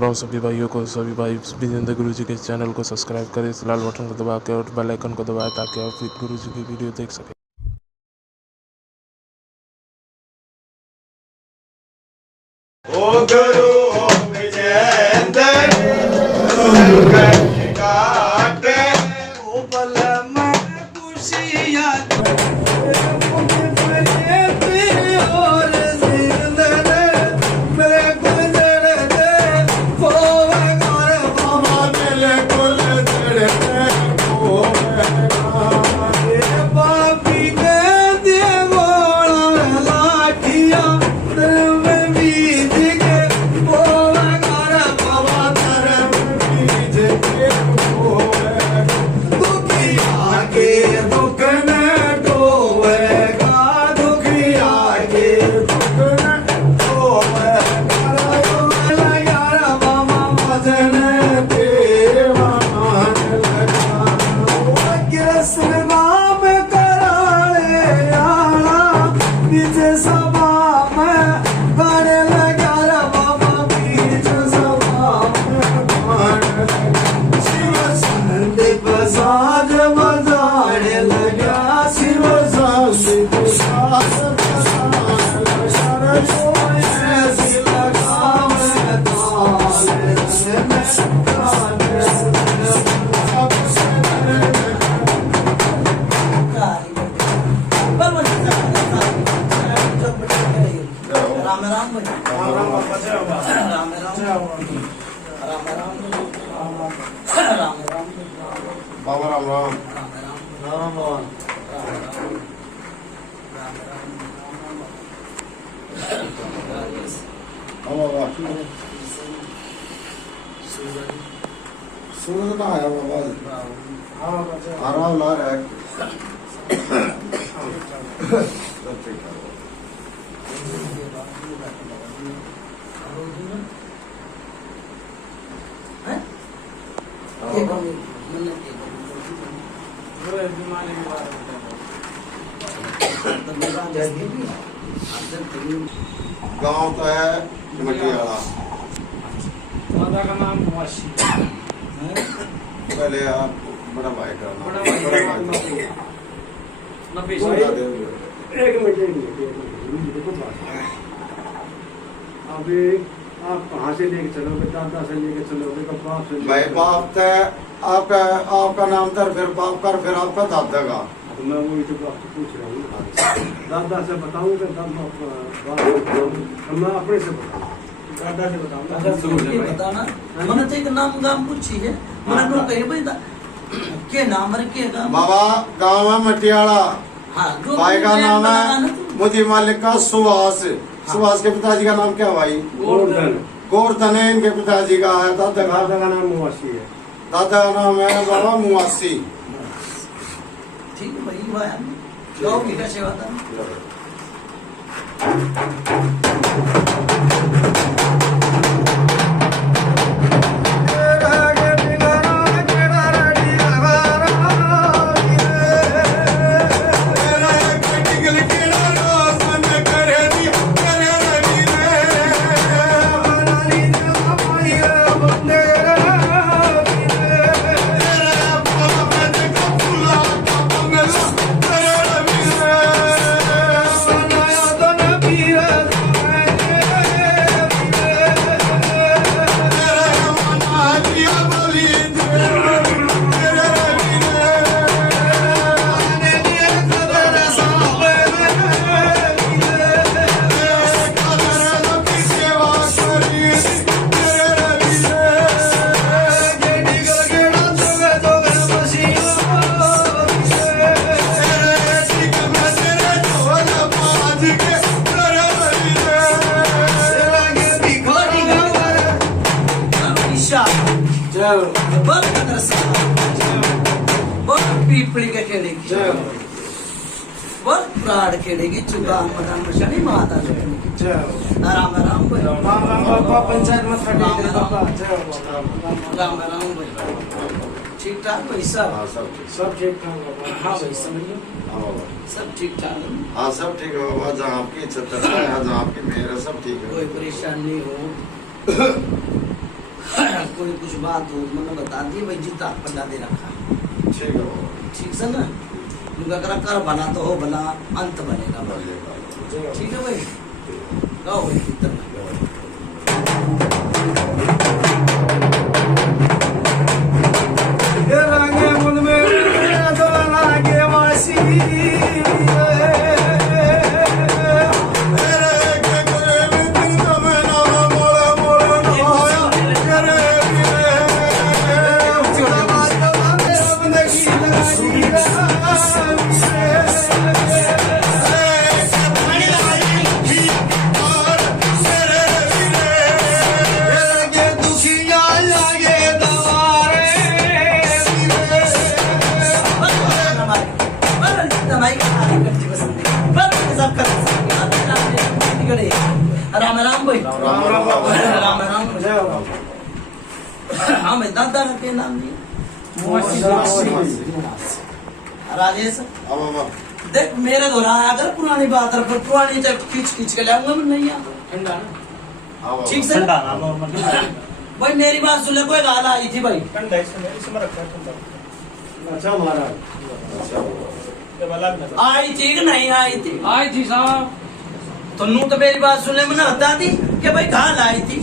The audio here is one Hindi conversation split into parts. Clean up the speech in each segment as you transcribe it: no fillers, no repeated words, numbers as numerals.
राम सभी भाइयों को, सभी भाई विजेंद्र गुरु जी के चैनल को सब्सक्राइब करें, इस लाल बटन को दबा के और बेल आइकन को दबाएं ताकि आप गुरु जी की वीडियो देख सकें। ओ गुरु विजेंद्र काटे उपल में खुशियां और जिंदन मेरे गुजर दे होवे और बाबा मेरे गुजर दे होवे बापी के दिए गोला लाठिया बाबा राम राम राम राम सूरज कहाँ है बाबा? आराम ला रहा है। गांव तो है मटियाला, दादा का नाम मुआशी पहले आप बड़ा भाई का नाम एक मिनट अभी आप कहाँ से लेके चलोगे? दादा से लेके चलोगे तो बाप से? भाई बाप थे आपका नाम था, फिर बाप कर, फिर आपका दादा का। तो मैं वही तो आपको पूछ रहा हूँ। दादा से बताऊंगा मैं अपने से बताऊँ? दादा से बताऊंगा। बताना मैंने तो एक नाम गांव पूछी है, मैंने नो कही भाई के नाम है के गांव? बाबा गांव है मटियाला। हाँ, भाई का नाम है मुझी मालिक का सुहास। सुहास के पिताजी का नाम क्या भाई? गोवर्धन। गोवर्धन है इनके पिताजी का है। दादा का नाम मुआशी है। दादा का नाम है बाबा मुआसी। ठीक है भाई, हुआ है गाँव की कैसे बता? पीपली के खेलेगी, प्राण खेलेगी, चुका मदान मशानी माता राम राम पंचायत में राम राम ठीक ठाक भाई साहब? सब ठीक ठाक। हाँ भाई समझ लो सब ठीक ठाक है। हाँ सब ठीक है बाबा, जहाँ आपकी इच्छा है, जहाँ आपकी मेहर है, सब ठीक है। कोई परेशानी हो कोई कुछ बात हो मैंने बता दी भाई जीता पल्ला दे रखा है। ठीक है बाबा। ठीक से ना उनका कर भला तो हो भला अंत बनेगा भाई। ठीक है भाई गाओ भाई कीर्तन। रंगे मुन में लागे वासी राम राम भाई राम राम बाबा। राम राम। हाँ भाई दादा के नाम नहीं राजेश। हाँ बाबा। देख मेरे दोहरा अगर पुरानी बात है पर पुरानी जब खींच खींच के लाऊंगा मैं नहीं आता। हाँ बाबा। ठीक से भाई मेरी बात सुन ले कोई गाल आई थी भाई। अच्छा महाराज अच्छा। आई थी कि नहीं आई थी? आई थी साहब। तो नू तो मेरी बात सुनने में ना बता दी कि भाई कहाँ लाई थी।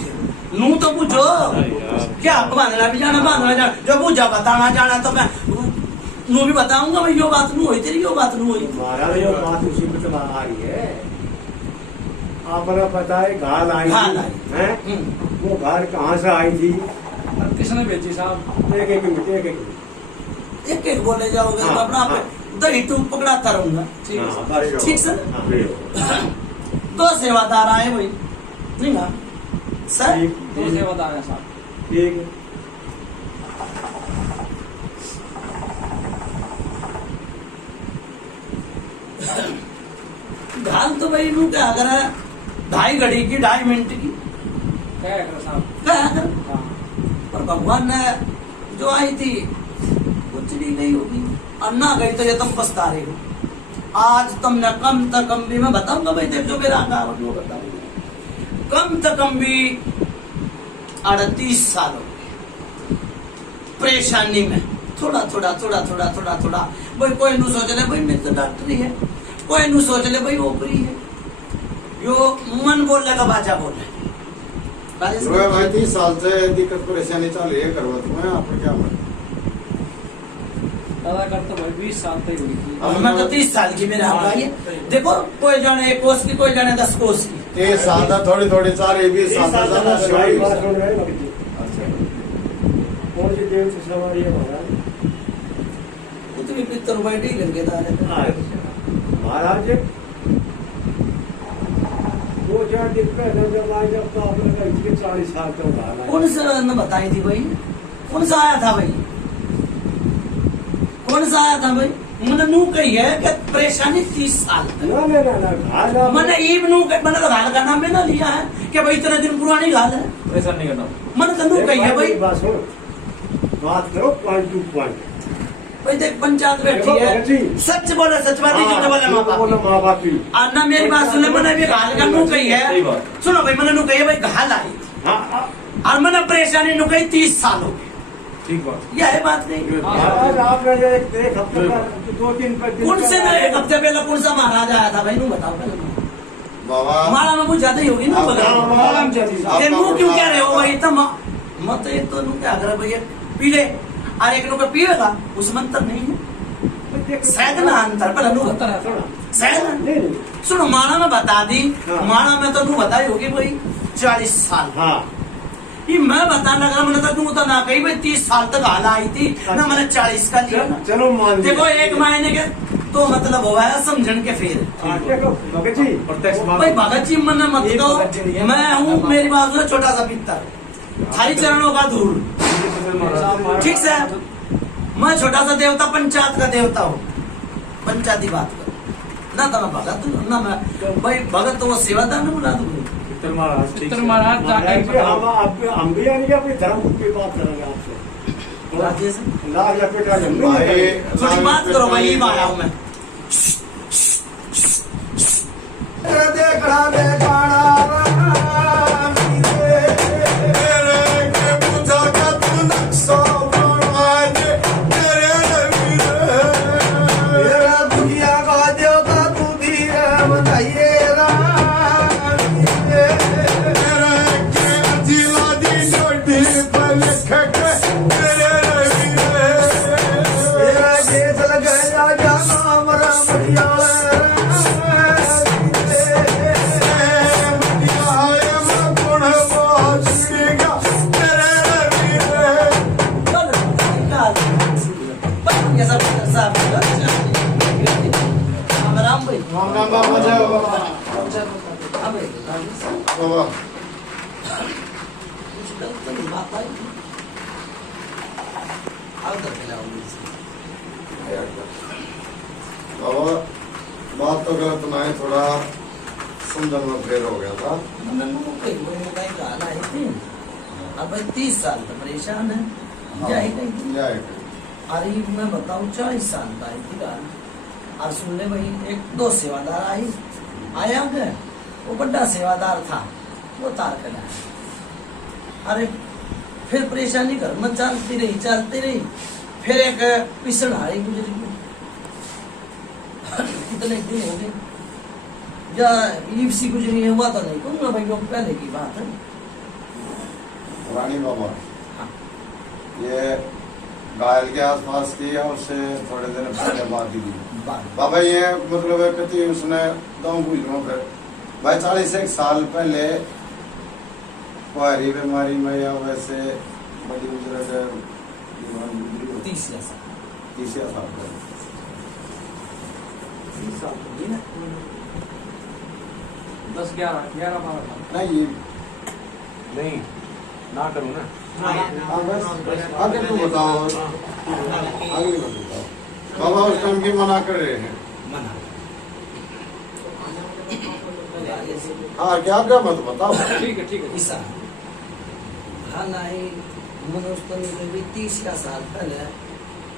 नू तो पूछो क्या बांधना भी जाना बांधना जाना जो पूछा बताना जाना तो मैं नू भी बताऊंगा भाई यो बात नू हुई तेरी यो बात नू हुई। महाराज जो बात उसी में तो आ रही है। आपको पता है घाल आई घाल थी, आई। हैं? वो घाल कहाँ से आई थी? किसने बेची साहब? एक एक मिनट एक एक मिनट। एक एक बोले जाओगे तो हाँ, अपना हाँ। दही टूक पकड़ाता रहूंगा। ठीक है हाँ, साहब। बस। ठीक सर। हाँ, दो सेवादार आए भाई नहीं ना सर। ठीक, दो सेवादार हैं साहब। ठीक। घाल तो भाई नू क्या अगर 2.5 घड़ी की 2.5 मिनट की क्या है साहब? क्या अगर हाँ। पर भगवान ने जो आई थी वो चली गई होगी और ना गई तो ये तुम पछता रहे हो। आज तुमने कम से कम भी मैं बताऊंगा भाई देख जो मेरा आका वो बताऊंगा कम से कम भी 38 साल हो गए परेशानी में थोड़ा थोड़ा थोड़ा थोड़ा थोड़ा थोड़ा भाई कोई नू सोच ले भाई मैं तो डॉक्टरी है कोई नू सोच ले भाई ओपरी है यो मन बोल लेगा बाजा बोल रोया भाई 30 साल से दिक्कत परेशानी चल रही है करवा तुम्हें आपने क्या माना? दादा कर तो भाई 20 साल तक हुई थी। अब मैं तो 30 साल की मेरे हाथ आई है। देखो कोई जाने 1 कोस की कोई जाने 10 कोस की। 30 साल था थोड़ी थोड़ी 4-20 साल था ज्यादा भाई शोरी। बात सुन रहे हो भगत जी? अच्छा। कौन सी देव से सवारी है महाराज? उतनी पितर बैठी लगे दाले महाराज 2-4 दिन पहले जब आई जब तो आपने कहा इसके 40 साल का उधार कौन सा ने बताई थी भाई कौन सा आया था भाई कौन सा आया था भाई मैंने नू कही है कि परेशानी 30 साल तक ना मैंने ईब नू मैंने तो घाल का नाम में ना लिया है कि भाई इतने दिन पुरानी घाल है परेशान नहीं करना। मैंने तो नू कही है भाई बात सुन बात करो पॉइंट टू पॉइंट भाई देख पंचायत बैठी है सच बोले सच बात नहीं झूठ बोले माँ बाप की और ना मेरी बात सुने मैंने भी घाल का नू कही है सुनो भाई मैंने नू कही है भाई घाल आई और मैंने परेशानी नू कही 30 साल हो गए ठीक बात। यह है बात नहीं महाराज आपने एक हफ्ते का 2-3 कौन से ना एक हफ्ते पहले कौन सा महाराज आया था भाई नू बताओ पहले बाबा माला में कुछ ज्यादा ही होगी ना हाँ, बताओ हाँ, ये नू क्यों कह रहे हो भाई तो मत एक तो नू क्या कर भैया पी ले और एक नू का पीएगा उसमें अंतर नहीं है शायद ना अंतर पर नू शायद सुनो माला में बता दी माला में तो नू बताई होगी भाई 40 साल हाँ ये मैं बताने लगा मैंने तो तो ना कही भाई 30 साल तक हाल आई थी ना मैंने 40 का लिया ना चलो मान देखो एक महीने के तो मतलब हुआ है समझन के फिर भगत जी भाई भगत जी मन मत दो मैं हूँ मेरी बात है छोटा सा पित्तर थारी चरणों का धूल ठीक से मैं छोटा सा देवता पंचायत का देवता हूँ पंचायती बात कर ना तो मैं भगत ना मैं भाई भगत तो वो सेवादार ने बुला दूंगी चित्र महाराज जाके बताओ। हम भी यानी कि अपने धर्म की बात करेंगे आपसे राजेश लाख लपेटा भाई थोड़ी बात करो भाई ये आया हूँ मैं देखा ये बात आई थी। अब तक खिलाऊंगी बाबा बात तो गलत ना है, थोड़ा समझन में फेर हो गया था। अब 30 साल तो परेशान है। जाए कहीं जाए अरे मैं बताऊं 40 साल का आई थी गाल। और सुन ले भाई, एक दो सेवादार आया गए, वो बड़ा सेवादार था, वो तार कर आया। अरे फिर परेशानी घर में चलती रही। फिर एक पिसड़ हारी गुजरी, कितने दिन हो गए या ईपसी गुजरी है, हुआ तो नहीं कहूँगा भाई, वो पहले की बात है। रानी बाबा हाँ। ये घायल के आसपास की और उससे थोड़े दिन पहले बात ही की बात बाबा। ये मतलब है कि उसने दम बुझ फिर भाई 41 साल पहले कुआरी बीमारी में या वैसे बड़ी बुजुर्ग 30 साल 30 साल पहले 30 साल तो नहीं ना। 10 11 12 साल नहीं ये नहीं ना करूँ ना। हाँ बस आगे तो बताओ, आगे तो बताओ बाबा। उस टाइम की मना कर रहे हैं। मना हाँ क्या क्या मत बताओ। ठीक है ईसा हाँ नहीं, मनुष्य तो नहीं भी 30 साल पहले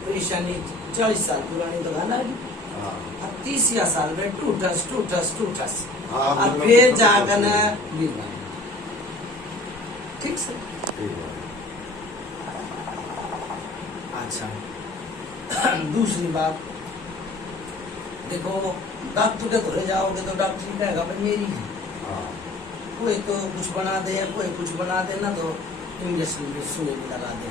परेशानी 40 साल पुरानी तो गाना है। हाँ अब 30 साल में टूटस हाँ, और मतलब फिर तो जाकर न गिरना। ठीक से ठीक है। अच्छा दूसरी बात देखो, डॉक्टर के धोरे जाओगे तो डॉक्टर ही कहेगा भाई मेरी है, हाँ कोई तो कुछ बना दे, कोई कुछ बना दे ना, तो इंजेक्शन भी सुई भी लगा दे।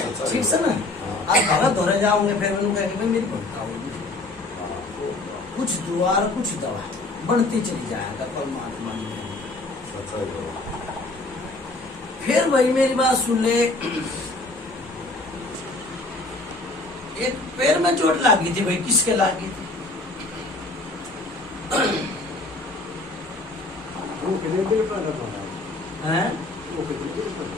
अच्छा, ठीक से ना। हाँ, अब घर धोरे जाओगे फिर मैंने कहेंगे भाई मेरी भटका होगी, हाँ, कुछ दुआ और कुछ दवा बढ़ती चली जाएगा परमात्मा ने। अच्छा है। फिर वही मेरी बात सुन ले, एक पैर में चोट लगी थी भाई, किसके लगी थी? वो कितने देर पहले था? हैं? वो कितने देर पहले?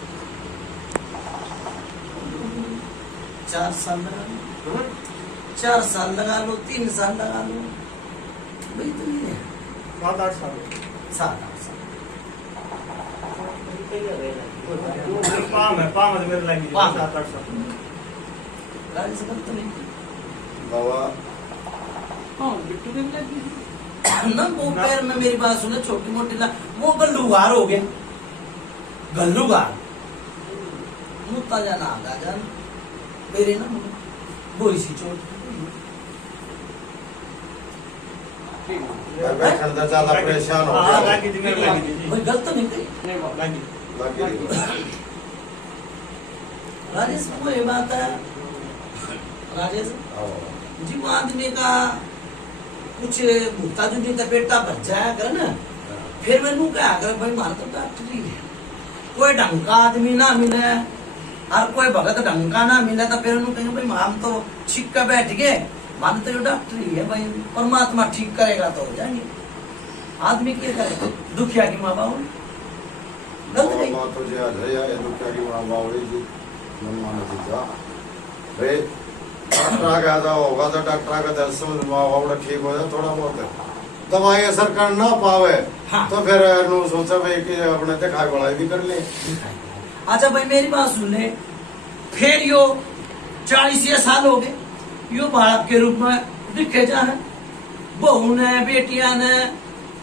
4 साल लगा लो, हाँ? 4 साल लगा लो, 3 साल लगा लो भाई, तो ये 7-8 साल 7-8 साल। पाम है मेरे लगी पाम। 7-8 साल। गाड़ी से तो नहीं बाबा हाँ बिट्टू देवी लगी थी। ना, वो पैर में मेरी बात सुनो, छोटी मोटी ना, वो गल्लूगार हो गया, गल्लूगार मुत्ता जाना आगा जान मेरे ना, वो इसी चोट। ठीक है। बैठन का ज्यादा परेशान हो हाँ, गया। लगी थी, मेरे लगी थी। कोई गलत तो नहीं कही नहीं बाबा लगी। लगी। राजेश, वो ये बात है राजेश हाँ, जी, वो आदमी का कुछ भूता जो नहीं पेटा बच जाया कर ना, फिर मैंने क्या कर भाई, मार तो डॉक्टरी है, कोई ढंग का आदमी ना मिले और कोई भगत ढंग का ना मिले, तो फिर कहेंगे भाई हम तो छिक कर बैठ गए, मान तो डॉक्टरी है भाई, परमात्मा ठीक करेगा तो हो जाएंगे। आदमी क्या करे, दुखिया की माँ बाबू गलत नहीं। बाबा तुझे अजय है दुखिया की माँ बावड़ी जी मन मानो जीता भाई। डॉक्टर का ऐसा होगा तो डॉक्टर का दर्द से माँ बावड़ा ठीक हो जाए, थोड़ा बहुत दवाई असर कर ना पावे, हाँ। तो फिर नु सोचा भाई कि अपने दिखाई बढ़ाई भी कर ले। अच्छा भाई मेरी बात सुन ले, फिर यो 40 साल हो गए, यो बाप के रूप में दिखे जाए, बहू ने बेटिया ने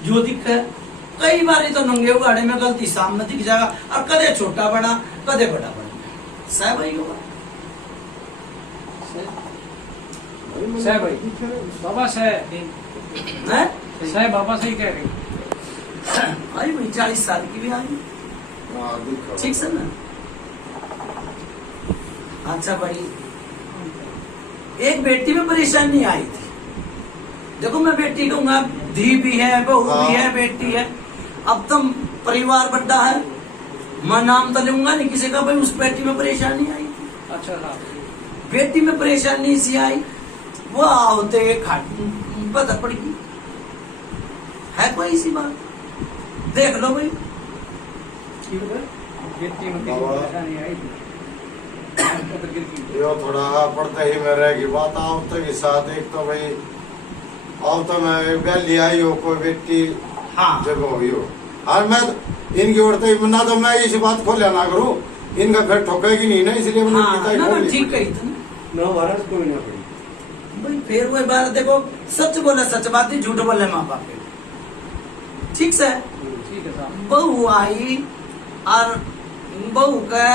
जो दिखे, कई बार तो नंगे उगाड़े में गलती सामने दिख जाएगा, और कदे छोटा बड़ा कदे बड़ा बड़ा साहब भाई होगा। सह भाई बाबा सह हैं? सह बाबा सही कह रहे। आई भाई 40 साल की भी आई, हाँ, दिखा। ठीक से ना। अच्छा भाई, एक बेटी में परेशानी आई थी, देखो मैं बेटी कहूंगा, धी भी है, बहू भी है, बेटी है, अब तुम परिवार बड़ा है, मैं नाम तो लूंगा नहीं किसी का, भाई उस बेटी में परेशानी आई थी। अच्छा हाँ बेटी में परेशानी सी आई, वो होते पता पड़ गई है, कोई सी बात देख लो भाई, गिरती में बाबा। परेशानी आई थी तो गिर गई। यो थोड़ा पढ़ते ही में रहेगी बात आप तक के साथ एक तो भाई अब तो मैं वैली आई हो कोई बेटी हाँ जगह हुई हो और मैं इनकी ओर तो ना तो मैं इस बात खोलिया ना करूँ इनका फिर ठोकेगी नहीं ना इसलिए मैंने हाँ पिता ही ना खोल ना ली। ठीक कही थी ना महाराज कोई ना पड़ी भाई फिर वही बात देखो सच बोले सच बात ही झूठ बोले माँ बाप के ठीक से ठीक है साहब। बहू आई और बहू का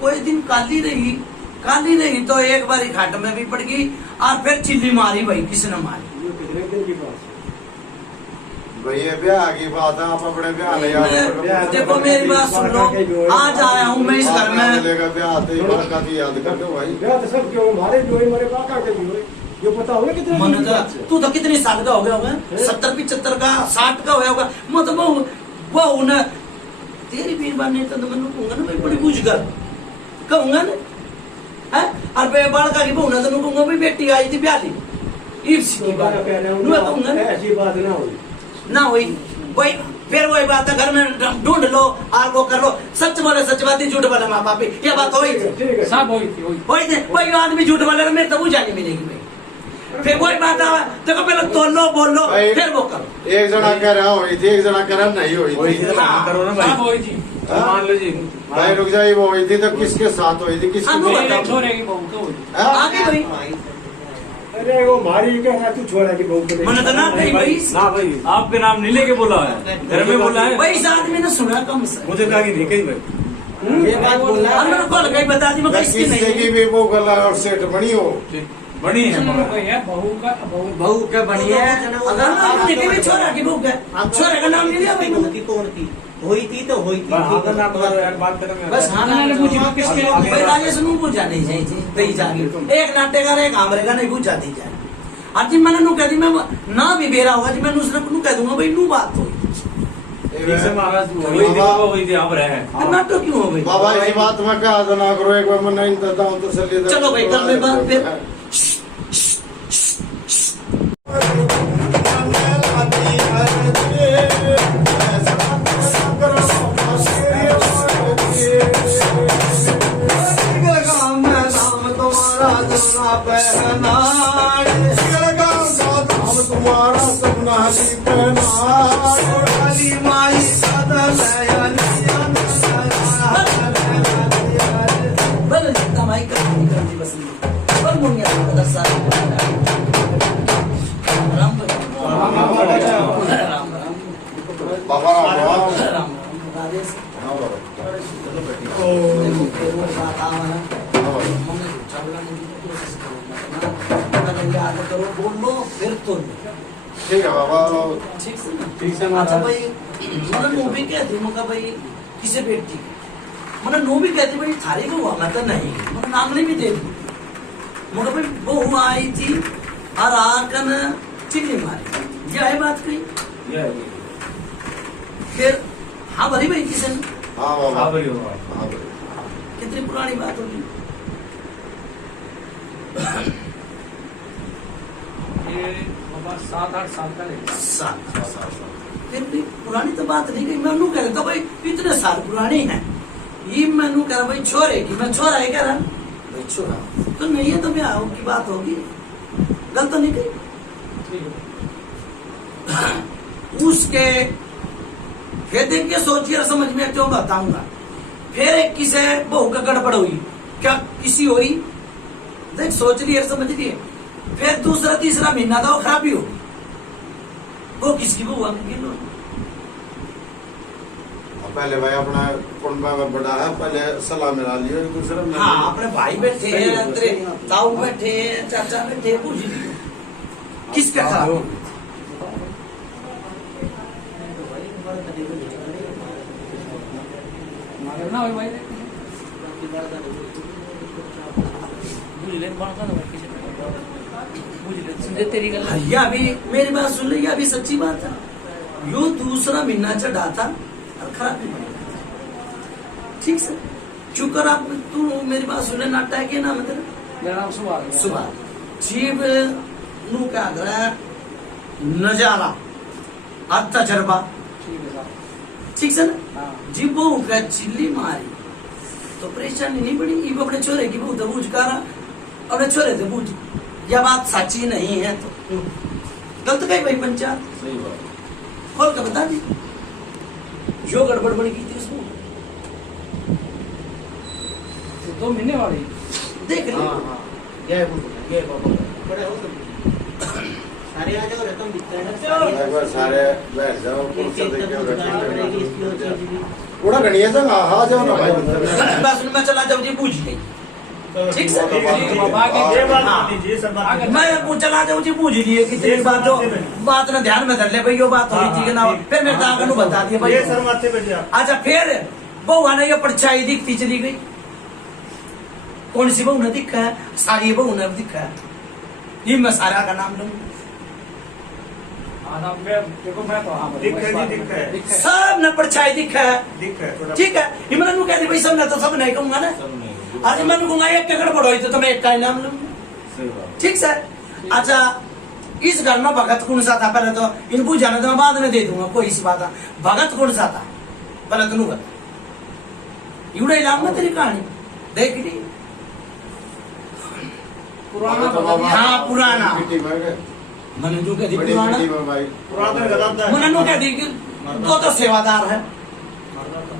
कोई दिन काली रही तो एक बार खाट में भी पड़ गई और फिर चिल्ली मारी भाई किसने मारी ये कितने दिन की बात है भैया ब्याह की बात है आप अपने ब्याह ले मैं- देखो मेरी बात सुन लो आज आया हूँ मैं इस घर में ब्याह तो ये बरकत ही याद कर दो भाई ब्याह तो सब क्यों हमारे जो है हमारे काका के भी हुए ये पता होगा कितने मन दिन की का बात है? तू तो कितने साल का हो गया होगा 70-75 का 60 का होगा मतलब वो उन्हें तेरी बीर बाने तो मैं कहूंगा ना भाई बड़ी पूछ कर कहूंगा ना है और बे बालका की बहू ना तो कहूंगा भाई बेटी आई थी ब्याली ईर्ष्या की तो बात मैं कह रहा हूँ मैं कहूंगा ना ऐसी बात ना हुई ना हुई वही फिर वही बात है घर में ढूंढ लो और वो कर लो सच बोले सच बात ही झूठ बोले माँ बाप ही ये बात हुई थी ठीक है साहब हुई थी हुई। वही थे वही आदमी झूठ बोले मेरे तो बुझा नहीं मिलेगी भाई फिर वही बात है देखो पहले तोल लो बोल लो भाई, फिर वो करो एक जना कह रहा हुई थी एक जना कह रहा नहीं हुई थी हाँ। करो ना साहब भाई हुई थी। मान लो जी भाई रुक जाइए वो हुई थी तो किसके साथ हुई थी किसकी हाँ, वो मेरे बताओ। छोरे की बहू तो हुई थी। हाँ? आगे भाई अरे वो मारी कह रहा तू छोड़ा की बहू को मैंने तो ना कही भाई ना भाई आपके नाम नहीं लेके बोला है घर में बोला है भाई इस आदमी ने सुना कम से मुझे कहा कि नहीं कही भाई ये बात बोल रहा और मैंने कॉल कही बता दी मैं या किसकी किसी की नहीं भी वो गला और सेठ बनी हो बड़ी है सुनो मगर। कोई है बहू का बहू के बढ़िया अगर नाम लिखे भी छोरा की बुक है छोरे का नाम नहीं लिया भाई मैंने। कौन की हुई थी तो हुई थी हाँ तो नाम बताओ यार बात करेंगे बस हाँ मैंने पूछी वो किसके भाई राजेश नू पूछा नहीं चाहिए कहीं जाके एक नाट्यकार एक आमरेगा नहीं पूछा दी जाए और जी मैंने नू कह दी मैं ना भी बेरा होगा जी मैंने उसने नू कह दूंगा भाई नू बात हो ठीक से महाराज हुई थी बाबा हुई थी आप रहे हैं नाटक क्यों हो भाई बाबा इसी बात में क्या ना करो एक बार मैं नहीं देता हूँ तो चलिए चलो भाई, कर ले बात फिर। तुम्हारा सपना बल कमाई करनी बस बल मुनिया बदल सारी राम राम बाबा राम राम राजेश करो बोल लो फिर तो ठीक है बाबा ठीक से ना ठीक से अच्छा महाराज भाई मैंने नो भी कहती मुका भाई किसे बेटी मैंने नो भी कहती भाई थारी को हुआ मैं तो नहीं मैंने नाम नहीं भी दे दी मगर भाई बहू आई थी और आकर चिल्ली मारी ये है बात कही ये है। फिर हाँ भरी भाई किसे ने? हाँ बाबा हाँ भाई होगा हाँ भाई कितनी पुरानी बात होगी ये बाबा 7-8 साल का लेगा। साल फिर भी पुरानी तो बात नहीं गई मैं नू कह रहा भाई इतने साल पुरानी है ये मैं नू कह रहा भाई छोरे की मैं छोरा है कह रहा भाई छोरा तो नहीं है तो ब्याह की बात होगी गलत तो नहीं गई ठीक है। उसके फिर देखिए सोचिए और समझ में क्यों बताऊंगा फिर एक किसे बहू का गड़बड़ हुई क्या किसी हुई देख सोच लिए समझ लिए फिर दूसरा तीसरा महीना था वो खराबी होगी वो किसकी बहू होगी पहले भाई अपना कुंबा में बड़ा है पहले सलाह मिला लियो एक दूसरे में हाँ अपने भाई बैठे हैं तेरे ताऊ बैठे हैं चाचा बैठे हैं पूछ ली किसका खराब होगी? मारे ना भाई तेरी गल भैया भी मेरी बात सुन ली अभी सच्ची बात है यो दूसरा महीना चढ़ा था और खराब नहीं हुआ। ठीक से चुकर आप तू मेरी बात सुने नाटा है कि नाम है तेरा मेरा नाम सुभाष है। सुबह जीव नू क्या है नजारा और तजर्बा ठीक है साहब। ठीक से ना हाँ जीवों का चिल्ली मारी तो परेशानी नहीं बड़ी, ये अपने छोरे की बहुत बूझ कर अपने छोरे से बूझ, यह बात सच्ची नहीं है तो गलत कही भाई पंचायत, सही बात। खोल के बता दी जो गड़बड़ बड़ी की थी उसको 2 महीने वाली देख ली। ये बाबा बड़े हो सारे आ जाओ रतन दिखता है एक बार सारे बैठ जाओ कुर्सी देख के करेगी इसकी और चीज भी पूरा गणिया था आ जाओ ना भाई बस मैं चला जाऊँ जी बूझ गई, ठीक से ये बात लीजिए सब मैं चला जाऊँ जी बूझ लिए कितनी बात जो बात ना ध्यान में धर ले भाई, यो बात हुई थी कि ना, फिर मेरे दागा नु बता दिया भाई। सर माथे पे जा। अच्छा फिर बहू ने ये परछाई दिखती चली गई, कौन सी बहू ने दिखा है, सारी बहू ने दिखा है, ये मैं सारा का नाम लूंगा, देखो मैं तो हाँ दिख है सब ने परछाई दिखा है, दिख है ठीक है। इमरान कहते भाई सब ने तो सब नहीं कहूंगा ना, आज मैं कहूंगा एक टिकट बढ़ोई तो मैं एक का नाम लूंगा, ठीक सर। अच्छा इस घर में भगत कौन सा था, पहले तो इनको जाना तो मैं बाद में दे दूंगा, कोई इसी बात है, भगत कौन सा था पहले तो नहीं बता, यूड़ा इलाम में तेरी कहानी देख ली पुराना हाँ पुराना मिट्टी में गए मैंने जो कह दी बड़ी पुराना, मिट्टी में भाई मैंने जो कह दी कि दो तो सेवादार है,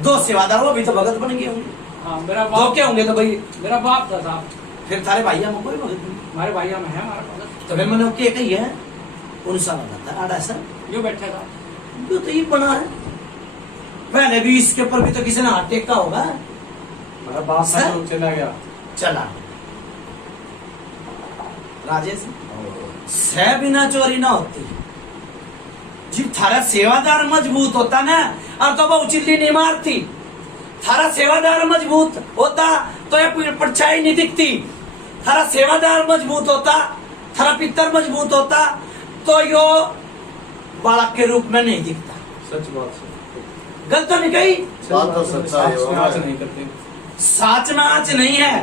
2 सेवादार वो भी तो भगत बन गए होंगे, हाँ मेरा 2 बाप क्या होंगे तो भाई मेरा बाप था साहब, फिर थारे भैया में कोई भगत नहीं, हमारे भैया में है हमारा भगत, तो फिर मैंने क्या कही है कौन सा भगत है आड़ा सा जो बैठा था जो तो ये बना है, पहले भी इसके ऊपर भी तो किसी ने हाथ टेका होगा, मेरा बाप सर? तो चला गया। चला राजेश से बिना चोरी ना होती, जब थारा सेवादार मजबूत होता ना और तो वो चिल्ली नहीं मारती, थारा सेवादार मजबूत होता तो ये परछाई नहीं दिखती, थारा सेवादार मजबूत होता, थारा पितर मजबूत होता तो यो बालक के रूप में नहीं दिखता। सच बात है। गलत तो नहीं कही, बात तो सच्चा है वो आज भाई। नहीं करते। साच में आँच नहीं है,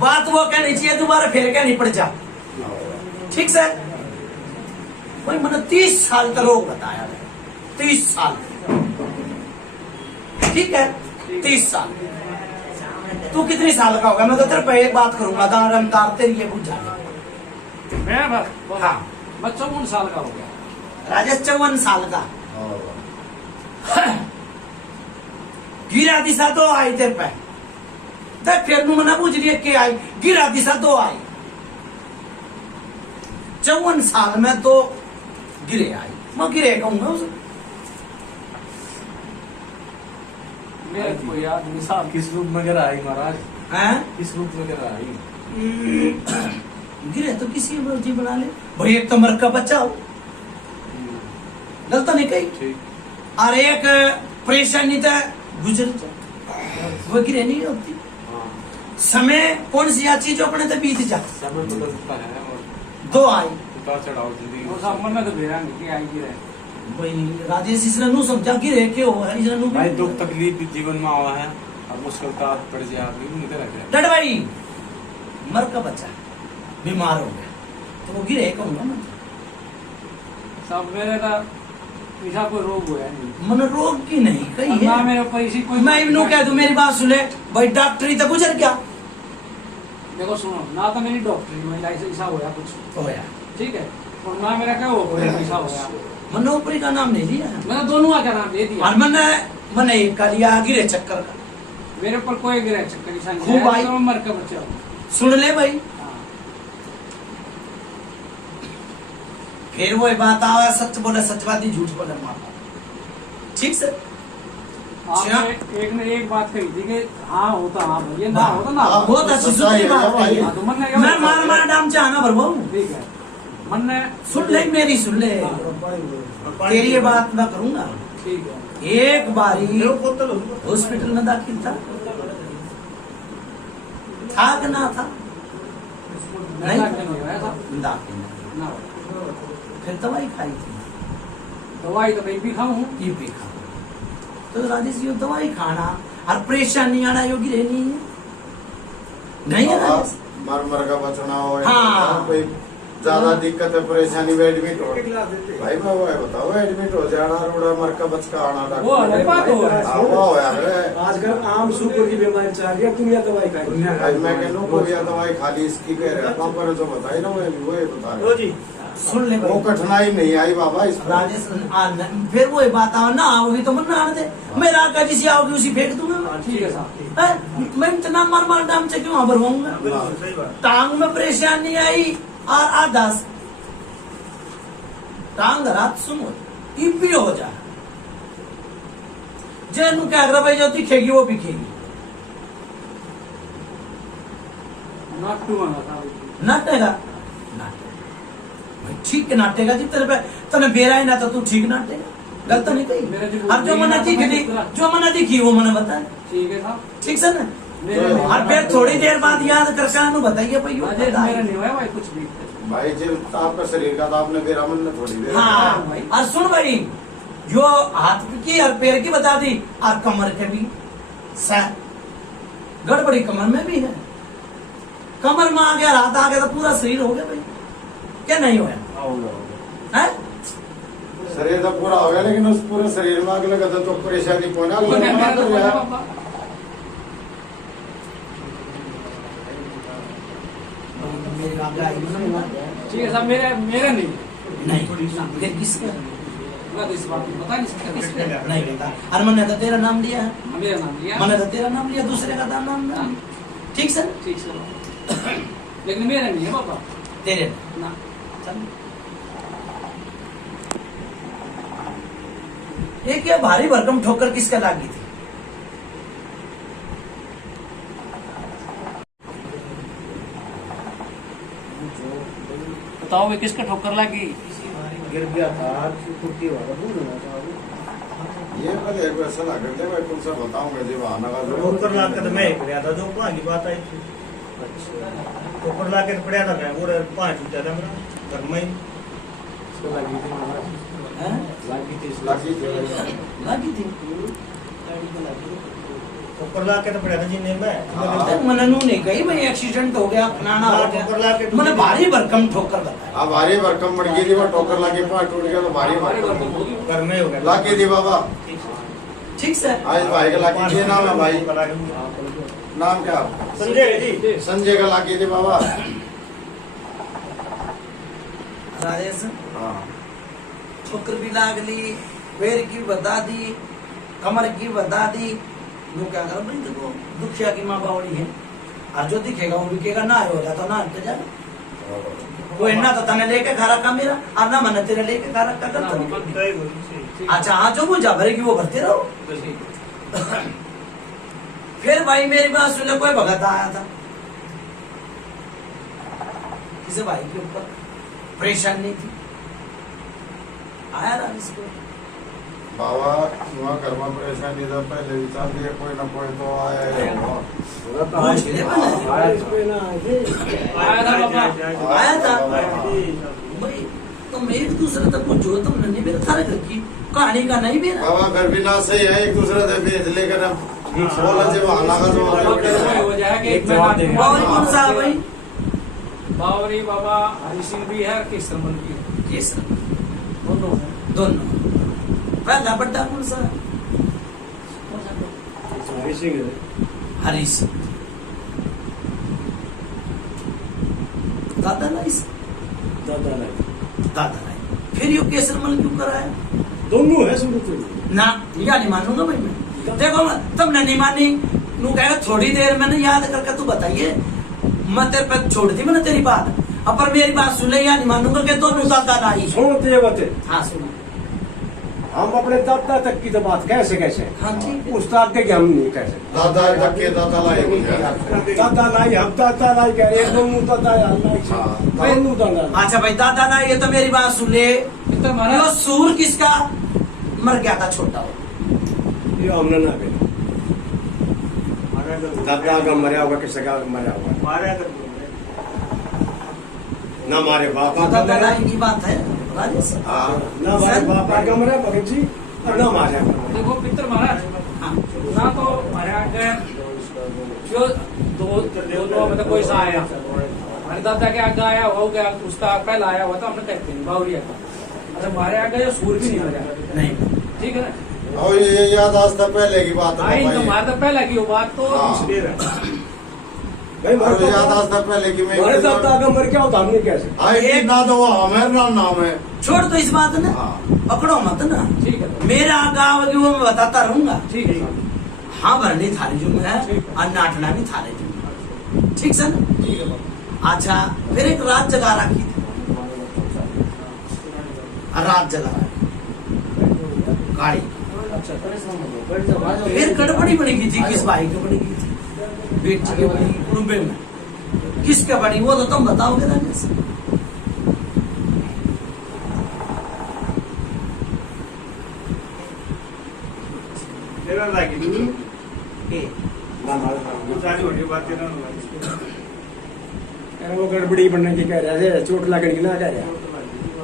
बात वो कहनी चाहिए दोबारा फिर कहनी पड़ जा, ठीक से भाई मैंने 30 साल तक रोग बताया, 30 साल, ठीक है 30 साल। तू कितनी साल का होगा, मैं तो तेरे पे एक बात करूंगा, दारम तार तेरी ये बुझ जाने। मैं बस हाँ मैं 54 साल का हो गया, राजेश 54 साल का, गिरा दिशा 2 आई तेरे पे, देख फिर नू मना बुझ लिया के आई, गिरा दिशा 2 आई, 54 साल में तो गिरे आई, मैं गिरे कहूंगा उसे, मेरे को याद नहीं साहब किस रूप में गिरा आई महाराज? हैं? किस रूप में गिरा आई? गिरे तो किसी मर्जी बना ले भाई, एक तो मर का बच्चा हो, गलत नहीं कही, ठीक। और एक परेशानी तो गुजर जाए, वो गिरे नहीं होती, हाँ। समय कौन सी चीज अपने तो बीत जा, समय बदलता है और 2 आई उतार चढ़ाव जिंदगी वो साहब मन में तो भेड़ा नहीं आई की रहे, भाई राजेश इसने नू समझा गिरे क्यों है, इसने नू भाई दुख तकलीफ जीवन में आवा है और मुश्किल का पड़ जाए आप भी निकल रखे। डट भाई मर का बच्चा बीमार हो गया तो वो गिरे कहूंगा मैं, साहब मेरे का ऐसा कोई रोग हुआ नहीं, मन रोग की नहीं कही ना है, मेरे पैसे कोई मैं इन्हों कह दूं मेरी बात सुने भाई, डॉक्टरी तो गुजर गया देखो सुनो ना तो मेरी डॉक्टरी में ऐसा हुआ कुछ, होया, ठीक है, और ना मेरा क्या हो गया ऐसा हुआ, मन नौकरी का नाम नहीं लिया है, मैंने दोनों का नाम दे दिया, और मैंने एक का लिया गिरे चक्कर का, मेरे पर कोई गिरा चक्कर ऐसा नहीं खूब आई। है, तो मैं मर के बचा हूँ। सुन ले भाई, हाँ। फिर वो बात आवा सच बोले सचवादी, झूठ बोले माता, ठीक से आपने एक ने एक बात कही थी कि हाँ होता हाँ भैया, ना होता ना हाँ। बहुत अच्छी सुथरी बात कही है, हाँ, तो मन ने मैं मार डाम चाहना भरवाऊं, ठीक है, मन ने सुन ले मेरी, सुन ले तेरी ये बात मैं करूंगा। ठीक है, एक बारी हॉस्पिटल में दाखिल था कि ना था, नहीं दाखिल नहीं हुआ था, दाखिल नहीं। ना फिर दवाई खाई थी, दवाई तो मैं भी खाऊं, ये भी खा, तो राजेश ये दवाई खाना और परेशानी आना योगी रहनी है नहीं है राजेश? मर का बचना हो हाँ। कोई ज्यादा दिक्कत है परेशानी में एडमिट हो भाई मैं वो है बताओ एडमिट हो जाना रोड़ा मर का बच का आना वो अलग बात हो है। आजकल आम सुपर की बीमारी चल रही है, दुनिया दवाई खाई। आज मैं कह लूँ कोई दवाई खाली इसकी कह रहे पापा ने तो बताई ना वो बता लो जी सुन ले वो कठिनाई नहीं आई बाबा इस राजेश फिर वो बात आओ ना आओगी तो मरना आने दे, मेरा आका जिसी आओगी उसी फेंक दूंगा। ठीक है साहब। हैं? मैं इतना मार मार डाम से क्यों आबर होऊंगा? बिल्कुल सही बात। टांग में परेशानी आई और आदास टांग रात सुनो इपी हो जा जेनू क्या अगर भाई जो दिखेगी वो बिकेगी नॉट टू मांगा साहब। नाटेगा ठीक के नाटेगा जी तेरे पे तने बेरा ही ना तो तू ठीक नाटेगा गलत नहीं मेरे कही जो और जो मैंने दिखी जो मैंने दिखी वो मैंने बताया ठीक है साहब। ठीक से ना मेरे और फिर थोड़ी देर बाद याद करके आनू बताइए भाई यो राजेश पता मेरा है। नहीं हुआ भाई कुछ भी। भाई जो आपका शरीर का तो आपने मेरा मन ने थोड़ी देर हाँ और सुन भाई जो हाथ की और पैर की बता दी और कमर के भी गड़बड़ी कमर में भी है, कमर में आ गया हाथ आ गया तो पूरा शरीर हो गया भाई क्या नहीं होया है? शरीर तो पूरा हो गया लेकिन उस पूरे शरीर में आग लगा तो परेशानी पहुंचा मेरा तो बोला पापा। मेरी बात आई ना? ठीक है साहब। मेरे मेरे नहीं नहीं फिर किसका मैं तो इस बात को बता नहीं सकता किसने। नहीं पता और मैंने तो तेरा नाम लिया है, मेरा नाम लिया। मैंने तो तेरा नाम लिया दूसरे का नाम ना ठीक से ठीक से लेकिन मेरा नहीं है पापा। तेरे ना चल ये क्या भारी भरकम ठोकर किसका लागी थी? बताओ वे किसका ठोकर लगी? गिर गया था कुर्ती वाला भूल गया था ये पहले एक ऐसा ना करते मैं कौन सा बताऊंगा जी बहाना का वो ऊपर ला के तो मैं एक गया था जो वहाँ की बात आई थी। ऊपर ला के पड़ा था मैं पूरे 5 उठा था मेरा घर में ही। हैं? लागी थी लागी थी ऊपर ला के तो पड़ा था जिन्हें तो मैं मैंने नू नहीं कही भाई एक्सीडेंट हो गया फलाना हो ऊपर ला गया के मैंने भारी भरकम ठोकर बताया। अब भारी भरकम बढ़ गई थी वो ठोकर लागी पाँव टूट गया तो भारी भरकम घर में हो गया लागी थी बाबा ठीक से आज भाई का लागी थी नाम है भाई नाम क्या संजय जी संजय का लागी थी बाबा राजेश हाँ ठोकर भी लागली पैर की बता दी कमर की बता दी वो क्या कर भाई देखो दुखिया की माँ बावड़ी है और जो दिखेगा वो बिकेगा ना हो जाता ना हट जा वो इन्ना तो तने लेके खा रखा मेरा और ना मैंने तेरे लेके खा रखा कर अच्छा हाँ जो मुझे भरेगी वो भरते रहो। फिर भाई मेरी बात सुन ले कोई भगत आया था किसी भाई के ऊपर परेशान नहीं थी आया ना इसको बाबा वहाँ घर में परेशानी था पहले विचार दिया कोई ना कोई तो आया ही होगा। पूछ ले मैंने। आया था पापा। आया था हाँ। भाई तुम एक दूसरे तक कुछ जो तुमने नहीं मेरे थारे घर की कहानी का नहीं मेरा बाबा घर भी ना सही है एक दूसरे से भेज लेकर अब बोला जब आना का तो हो जाएगा एक महीना। बावरी कौन सा है भाई? बावरी बाबा हरि सिंह भी है केसरमल भी है। केसर दोनों है। दोनों पहला बड्डा कौन सा है? हरी सिंह दादा लाई से? दादा लाई फिर यो केसरमल क्यों कराया? दोनों है शुरू से ना या नहीं मानूंगा भाई मैं देखो तुमने नहीं मानी नू कहेगा थोड़ी देर मैंने याद करके तू बताइए मैं तेरे पे छोड़ दी मैंने तेरी बात अब पर मेरी बात सुन ले या नहीं मानूंगा कि दोनों दादा लाई सुनते बते हाँ सुनो हम अपने दादा तक की तो बात कैसे कैसे हाँ ठीक है उस दादे की हम नहीं कह सकते दादा तक के दादा लाई हो गया। दादा लाई हम दादा लाई कह रहे दोनों दादा दोनों दादा अच्छा भाई दादा लाई ये तो मेरी बात सुन ले तो हमारा यो सूर किसका मर गया था छोटा हो ये हमने ना कहना दादा का मरा होगा किसी का मरा होगा मारा कर ना हमारे बापा का दादा मरा लाई की बात है राजेश हाँ ना हमारे बापा का मरा भगत जी और ना हमारे देखो पितर महाराज हाँ ना तो हमारे आगे जो दो दोनों मतलब कोई सा आया हमारे दादा के आगे आया हो गया, उसका पहला आया हुआ था, हमने कहते हैं बावरिया का। अच्छा हमारे आगे जो सूर भी नहीं बजा, नहीं ठीक है ना। और ये याद आज तक पहले की बात है आई तो भाई। हमारे तो पहला की वो बात तो हाँ। दूसरी है। भाई और याद आज तक पहले की मैं हमारे साथ तो आगे मर क्या होता हमने कैसे आई ना तो वो हमें नाम है। छोड़ तो इस बात ना, हाँ। पकड़ो मत ना। ठीक है मेरा गाँव जो मैं बताता रहूंगा। ठीक है साहब, हाँ भरनी थाली जो है ठीक है। और नाटना भी थाले जो, ठीक सर। ठीक है बाबा। अच्छा फिर एक रात जगा रखी थी, रात जगा रखी गाड़ी। अच्छा परेशान हो गए, बैठ जाओ, आ जाओ। फिर गड़बड़ी बनी की थी, किस भाई की बनी की थी, बेटी की बनी, कुड़ुम्बे में किसका बनी वो तो तुम बताओगे ना। तेरा लागी सारी होनी बात तेरा अरे वो गड़बड़ी बनने की कह रहे थे, चोट लगने की ना कह रहे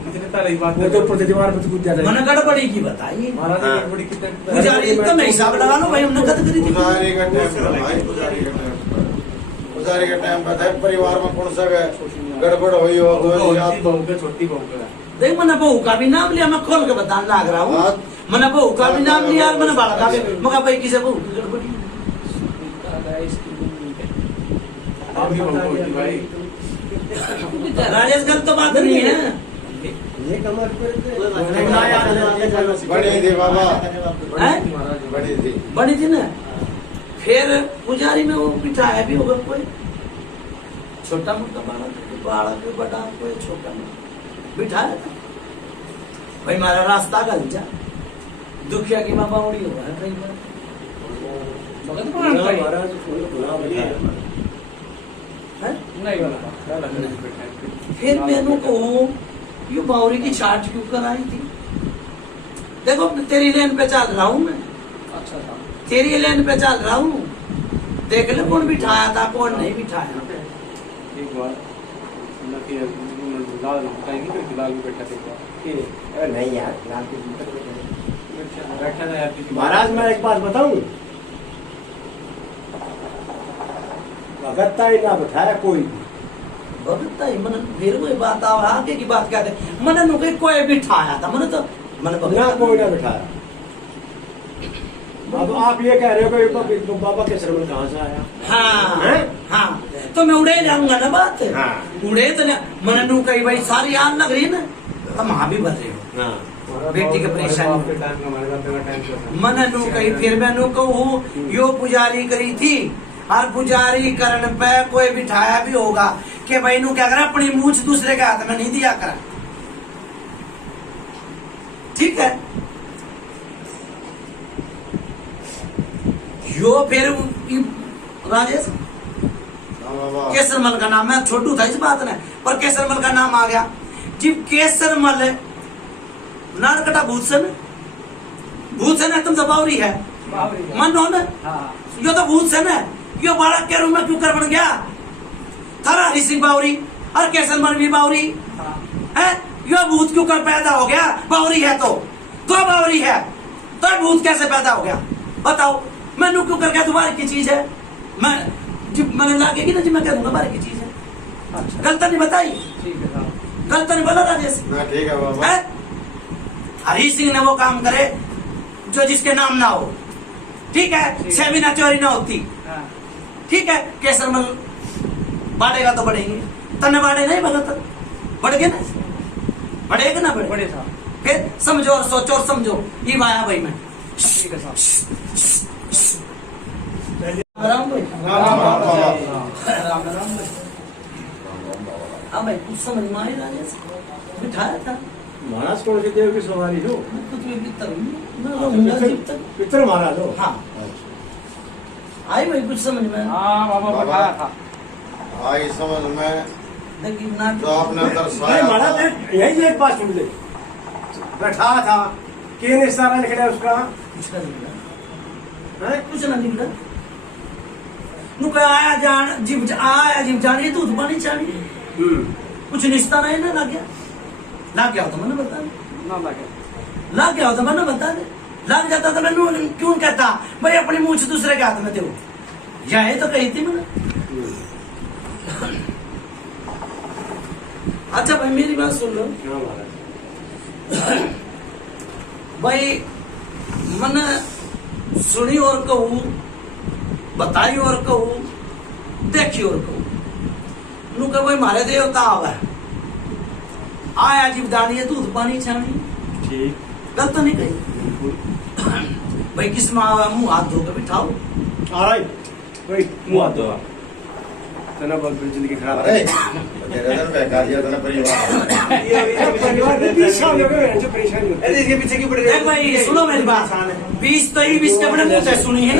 इतने पहले ही बात वो तो ऊपर से दीवार पर कूद जाता मैंने गड़बड़ी की बताई। महाराज हाँ। गड़बड़ी की तक पुजारी तुम हिसाब लगा लो भाई, हमने कद करी थी। पुजारी का टाइम पर भाई, पुजारी का टाइम पर है। परिवार में कौन सा गड़बड़ हुई हो तो याद छोटी बहू के, छोटी बहू के देख मैंने बहू का भी नाम लिया, मैं खोल के बताने लग रहा हूँ। मैंने बहू का भी नाम लिया, मैंने बाला का भी, मगर भाई किसे बहू की गड़बड़ी। आपकी बहू होती भाई। राजेश गल तो बात नहीं है। ये कमर पे बड़ी थी बाबा, हैं? बड़ी थी। बनी थी ना। फिर पुजारी में वो बिठाया भी होगा कोई छोटा मोटा बालक कोई बड़ा कोई छोटा मोटा बिठाया था भाई। हमारा रास्ता गल जा दुखिया की माँ बावड़ी हुआ है कई बार। भगत कौन है भाई? महाराज फूल खुला बैठा है। हैं? नहीं वाला। फिर मैंने को ये बावरी की चार्ज क्यों कराई थी। देखो तेरी लेन पे चल रहा हूँ मैं, अच्छा था। तेरी लेन पे चल रहा हूँ, देख ले कौन बिठाया था कौन नहीं बिठाया। एक बार अल्लाह की लाल कहेंगे फिर लाल भी बैठा था एक बार। अरे नहीं यार लाल के भीतर बैठा था यार किसी महाराज मैं एक बात बताऊं, भगत ही ना बिठाया कोई भी। भगत ही मन फिर वही बात आ आगे की बात कहते मन नुके कोई बिठाया था मन तो मन ना भगत कोई ना बिठाया। अब आप ये कह रहे हो कि बाबा के श्रवण कहाँ से आया? हाँ हैं? हाँ तो मैं उड़े जाऊंगा ना बात। हाँ। उड़े तो ना मन नु कई भाई सारी आग लग रही है ना, हम वहां भी बन रहे हो। हाँ। बेटी के परेशानी आपके टाइम का हमारे बाप का टाइम का मन नु कही फिर मैं नु कहूँ यो पुजारी करी थी और पुजारी करण पे कोई बिठाया भी होगा कि भाई नु क्या करा अपनी मूछ दूसरे के हाथ में नहीं दिया करा। ठीक है यो फिर राजेश हाँ बाबा। केसरमल का नाम है, छोटू था इस बात ने पर केसरमल का नाम आ गया। जब केसरमल नारकटा भूषण भूषण है, तुम तो बावरी है बावरी। मन हो ना, हाँ यो तो भूषण है। यो बालक के रूम में क्यों कर बन गया थारा हरी सिंह बावरी और केसरमल भी बावरी हाँ है। यो भूत क्यों कर पैदा हो गया, बावरी है तो बावरी है तो भूत कैसे पैदा हो गया बताओ। मैनू क्यों कर गया तुम्हारी की चीज है, मैं जब मैंने लागेगी ना जी मैं कह दूंगा बारे की चीज है। अच्छा गलत नहीं बताई, ठीक है साहब। गलत नहीं बोला राजेश ना ठीक है बाबा। है। हरी सिंह ने वो काम करे जो जिसके नाम ना हो, ठीक है। सेवी ना चोरी ना होती, हाँ ठीक है। केसरमल बाढ़ेगा तो बढ़ेंगे, तने बाढ़े नहीं भगत बढ़ गए ना, बढ़ेगा ना बढ़े। बड़े साहब। फिर समझो और सोचो और समझो ये आया भाई मैं ठीक है साहब। राम भाई राम राम बाबा। राम राम भाई। अब भाई कुछ समझ में आए राजेश बिठाया था महाराज कौन से देव की सवारी हो? मैं कुछ भी भीतर हूँ, मैं रहूंगा जब तक। पितर महाराज हो? हाँ आई भाई कुछ समझ में हाँ बाबा बताया था। आई समझ में देखिए ना जो आपने नहीं दर्शाया महाराज था। यही एक बात सुन ले, बैठा था के ने सारा निकला उसका कुछ ना निकला, है? कुछ ना निकला। नुका आया जान जीव आया जीव जानी दूध पानी चानी कुछ निस्ता नहीं ना लग गया हो तो मैंने बता दे, ना लगे। लग गया हो तो मैंने बता दे, लग जाता तो मैंने क्यों कहता भाई अपनी मूछ दूसरे के हाथ में दो, यही तो कही थी मैंने। अच्छा भाई मेरी बात सुन लो हाँ महाराज। भाई मन सुनी और कहूँ, बताई और कहूँ, देखी और कहूँ। नु कह भाई मारे देवता आवा आया जीवदानी दूध पानी छानी, ठीक गलत तो नहीं कही भाई। किस में आवा मुंह हाथ धो के बिठाओ। आ रही भाई मुँह हाथ धोआ तना बहुत बड़ी जिंदगी खराब अरे है। तेरे इधर बेकार दिया था ना परिवार। परिवार में 20 साल हो गए जो परेशानी होती है। अरे इसके पीछे क्यों पड़ देख भाई सुनो मेरी बात, 20 तो 20 के अपने मुंह से सुनी है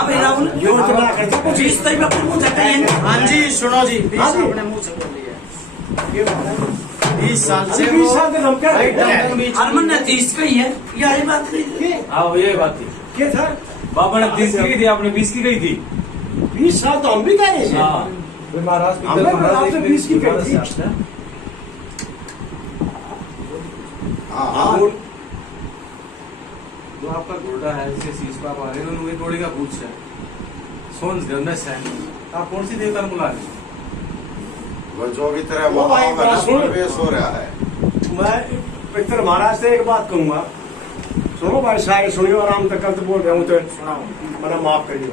अब राहुल यो तो ना करता कुछ 20 तो अपने मुंह से कही है। हाँ जी सुनो जी, 20 हाँ जी। अपने मुंह से बोल लिया। 20 साल से 20 साल से हम क्या हरमन ने 30 कही है, यही बात नहीं थी। हाँ ये बात थी, क्या था बाबा ने 30 की थी, आपने 20 की गई थी। 20 साल तो हम भी कह रहे थे। हाँ महाराज आपसे 20 की कही थी। हाँ हाँ जो आपका घोड़ा है जिसे शीश पाप आ रहे हैं वो घोड़े का पूछ है सोन गंदा सैन, आप कौन सी देवता बुला रहे हैं? वो जो भी तरह वो भाई वहाँ बात सुन। प्रवेश हो रहा है। मैं पितर महाराज से एक बात कहूंगा, सुनो भाई सारे सुनियो आराम तक गलत बोल रहा हूँ तो सुनाओ मना माफ करियो।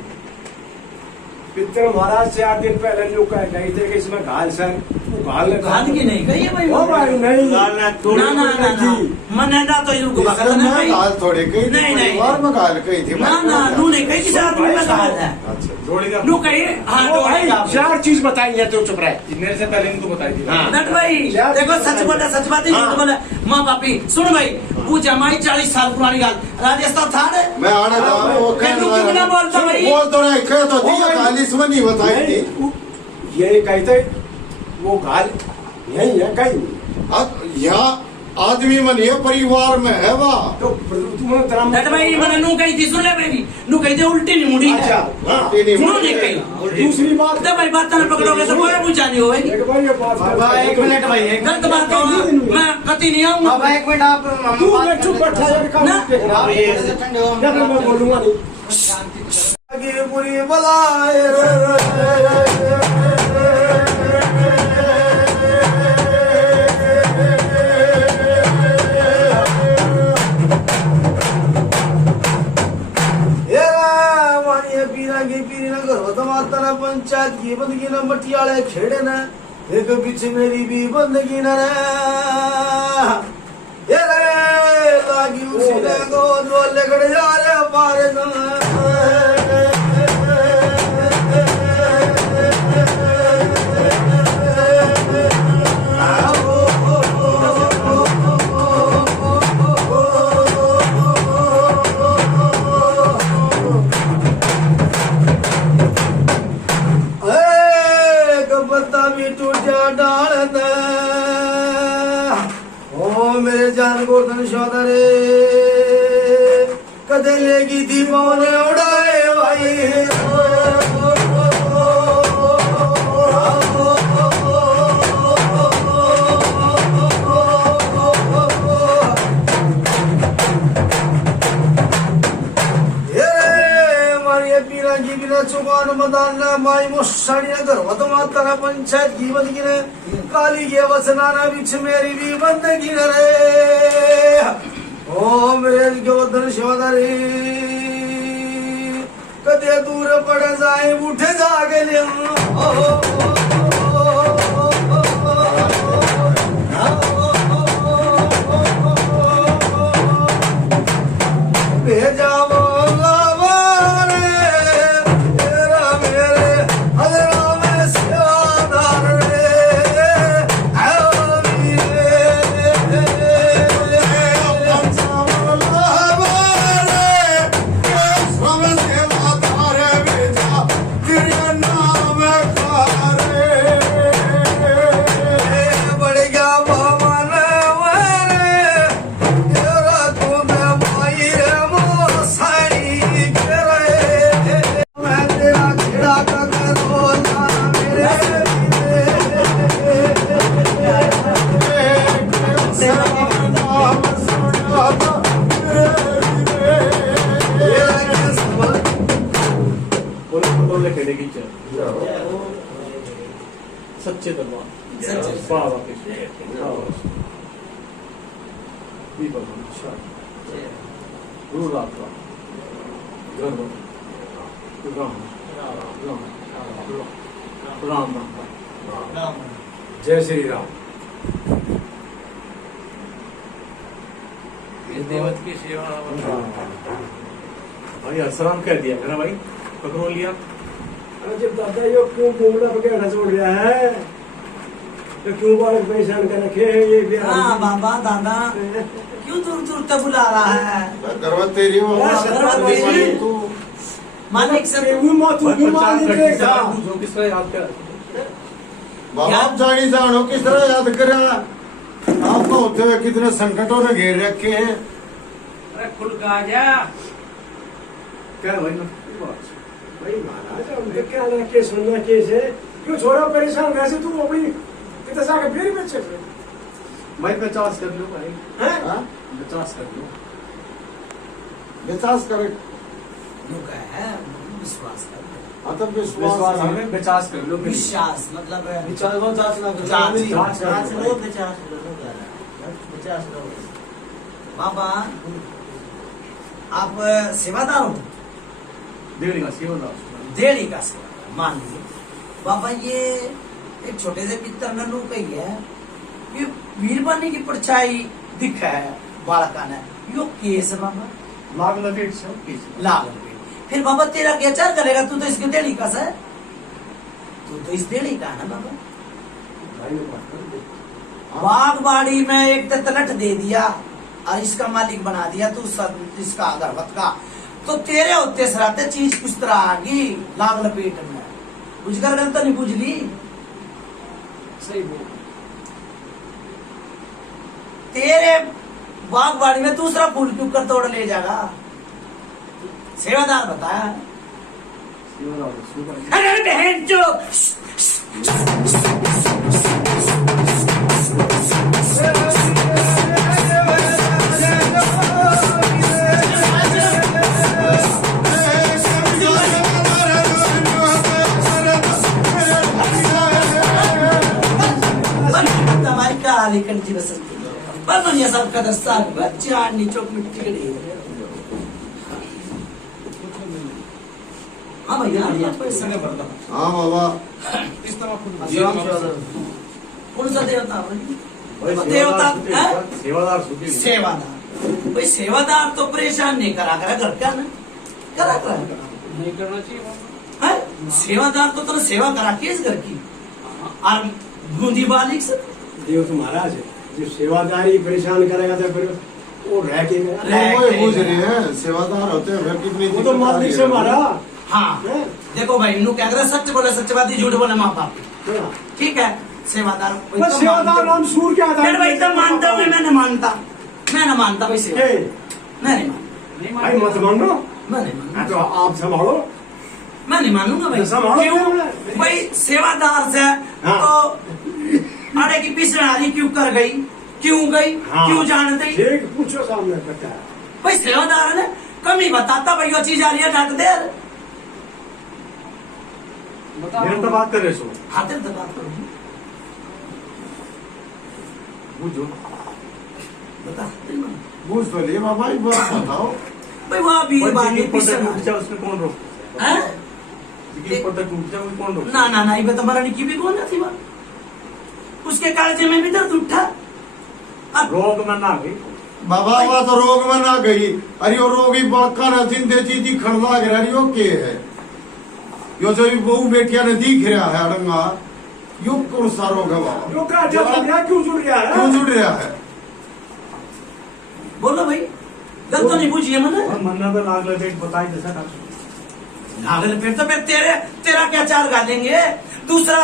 पितर महाराज से 8 दिन पहले लोग कह गए थे कि इसमें घाल सर वो घाल खान की नहीं कही है भाई। ओ भाई नहीं ना ना ना ना मने ना तो इनको बता इसमें देना भाई। गाल थोड़ी कही थी, नहीं, नहीं। परिवार में गाल कही थी। ना ना नू नहीं कही किसी आदमी में गाल है। अच्छा घोड़े का नू कही हाँ ओ भाई डोरी 4 चीज बताई है तो चुप रहे। मेरे से पहले इनको बताई थी। हाँ। नट भाई देखो सच बोले सच बात ही हाँ। झूठ बोले माँ बापी। सुन भाई वो जमाई 40 साल पुरानी गाल राजस्थान था रे। मैं आने जा रहा हूँ, वो मैं तू क्यों ना बोलता भाई? बोल तो रहा है, कह तो ओ दी भाई। गाल इसमें नहीं बताई थी। ये कहते वो घाल यही है कहीं अब यहाँ आदमी मन ये परिवार में है वाह। तो तुमने तेरा नट भाई मैंने नू कही थी सुन ले मेरी नू कही थी उल्टी नहीं मुड़ी है। अच्छा हाँ। नू नहीं कही। दूसरी बात तो भाई बात ना पकड़ोगे तो कोई पूछा नहीं होगी। एक भाई ये बात बाबा एक मिनट भाई, एक गलत बात हो मैं कति नहीं आऊंगा। बाबा एक मिनट आप तू मैं चुप बैठा है काम ना। के खिलाफ। आप ये ऐसे ठंडे हो जब मैं बोलूंगा नहीं आगे बुरी बलाए पंचायत की बंदगी न मटियाले खेड़े न एक बीच मेरी भी बंदगी न ये रे लागी उसी ने दो दो लगड़ जा रे पारे मेरे जान गोधन शोधरे कदे लेगी थी मौने उड़ाए भाई। चुकान मदान माई मोशानी नगर वतमा तरा पंचायत की बंदगी ने काली के वसनाना बिच मेरी भी बंदगी न रे ओ मेरे गोधन शोधरी कदे दूर पड़ जाए उठे जागे ले भेजा सच्चे दरबार सच्चे। बाबा के दीपक गुरु रात राम राम राम जय श्री राम। देवत की सेवा। भाई असराम कह दिया मेरा भाई पकड़ो लिया। अरे जब दादा यो क्यों घूमना पकड़ा छोड़ रहा है, तो क्यों बालक परेशान कर रखे हैं ये भी। हाँ बाबा दादा क्यों दूर दूर तक बुला रहा है? गर्वत तेरी हो गर्वत तेरी। तू मालिक से किसका याद कर बाबा आप जानी जानो किस तरह याद करा। आप तो होते हुए कितने संकटों ने घेर रखे हैं। अरे खुल का आ जा। क्या भाई भाई महाराज उनके क्या ना केस सुनना केस है, क्यों छोड़ा परेशान वैसे तू अपनी कितना सारा फिर बच्चे भाई 50 कर लो भाई हैं। हाँ? 50 कर लो। विश्वास करे लोग है विश्वास करते हाँ तो विश्वास विश्वास हमें 50 कर लो। विश्वास मतलब है बाबा आप सेवादार हो, डेढ़ का सेवा डेढ़ी का सेवादार मान लीजिए। बाबा ये एक छोटे से पितर में लू कही है, ये वीरवानी की परछाई दिख है बालका ने, यो केस है बाबा लाग लपेट से लाग लपेट। फिर बाबा तेरा क्या चार करेगा? तू तो इसके डेढ़ी का है, तू तो इस डेढ़ी का है ना बाबा। बागवाड़ी में एक तलट दे दिया और इसका मालिक बना दिया तू इसका गर्भत का, तो तेरे होते सराते चीज कुछ तरह आ गई लाग लपेट में। बुझ कर गल तो नहीं बुझली? सही बोल। तेरे बागवाड़ी में दूसरा फूल क्यों कर तोड़ ले जाएगा? सेवादार बताया। अरे बहन जो लेकर जी बस दुनिया सब का दस्ता बच्चा नीचोक मिट्टी के ढेर। हाँ भैया हाँ बाबा कौन सा देवता? देवता सेवादार सेवादार। भाई सेवादार तो परेशान नहीं करा करा घर का ना करा करा नहीं करना चाहिए बाबा। है सेवादार तो तेरा सेवा करा के इस घर की और बूंदी बालिक से देव तो महाराज है, जो सेवादारी परेशान करेगा तो फिर वो रह के गया। वो बुझ रहे हैं सेवादार होते हैं फिर कितनी वो तो मालिक से मारा। हाँ देखो भाई इन्हों क्या करे, सच बोले सच्चवादी, झूठ बोले माँ बाप। ठीक है सेवादार बस सेवादार नाम सूर क्या था? फिर भाई तो मानता हूँ मैं नहीं मानता भाई सेवा मैं नहीं मानता। भाई मत मानो, मैं नहीं मानता। तो आप संभालो। मैं नहीं मानूंगा भाई। संभालो क्यों भाई? सेवादार से तो अरे की पिछड़ी क्यों कर गई, क्यों गई, क्यों जान गई? ठीक पूछो सामने करता है भाई सेवादार ने कमी बताता भाई वो चीज आ रही है ढक दे। मेरे तो बात कर रहे सो हाथ तो बात करूँ बुझो बता बुझ तो लिए बाबा एक बात बताओ। भाई वहाँ वीर बानी उसमें कौन रोक कौन रोक? ना ये तो मरने की भी कौन थी वहाँ, उसके कालजे में भी दर्द उठा। रोग में ना गई बाबा वह तो रोग में ना गई। अरे वो रोगी बड़का न जिंदे चीजी खड़ला रही हो के है यो जो बहु बेटिया ने दिख रहा है अड़ंगा यो कौन सा रोग है बाबा? क्यों जुड़ रहा है? क्यों जुड़ रहा है? बोलो भाई गल तो नहीं पूछिए मैंने। मन्ना तो लाग लपेट बताई जैसा नागल फिर तो फिर तेरा क्या चाल गालेंगे? दूसरा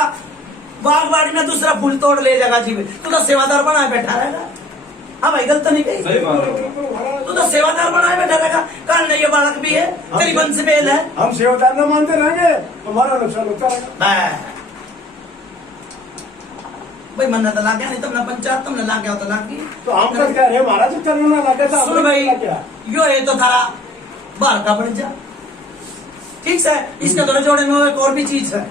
बागवाड़ी में दूसरा फूल तोड़ ले जाएगा जी, तू तो सेवादार बनाए बैठा रहेगा। हाँ भाई गलत नहीं कही, तू तो सेवादार बनाए बैठा रहेगा। कल नहीं ये बालक भी है, तेरी वंश बेल है। हम सेवादार न मानते रहेंगे, हमारा नुकसान होता रहेगा। भाई मन तो लाग गया, नहीं तुमने पंचायत तुमने लाग गया तो लाग गई। तो हम तो कह रहे हैं महाराज चलना लगे था। सुन भाई यो ये तो थारा बाल का बन जा ठीक है, इसके दोनों जोड़े में एक और भी चीज है।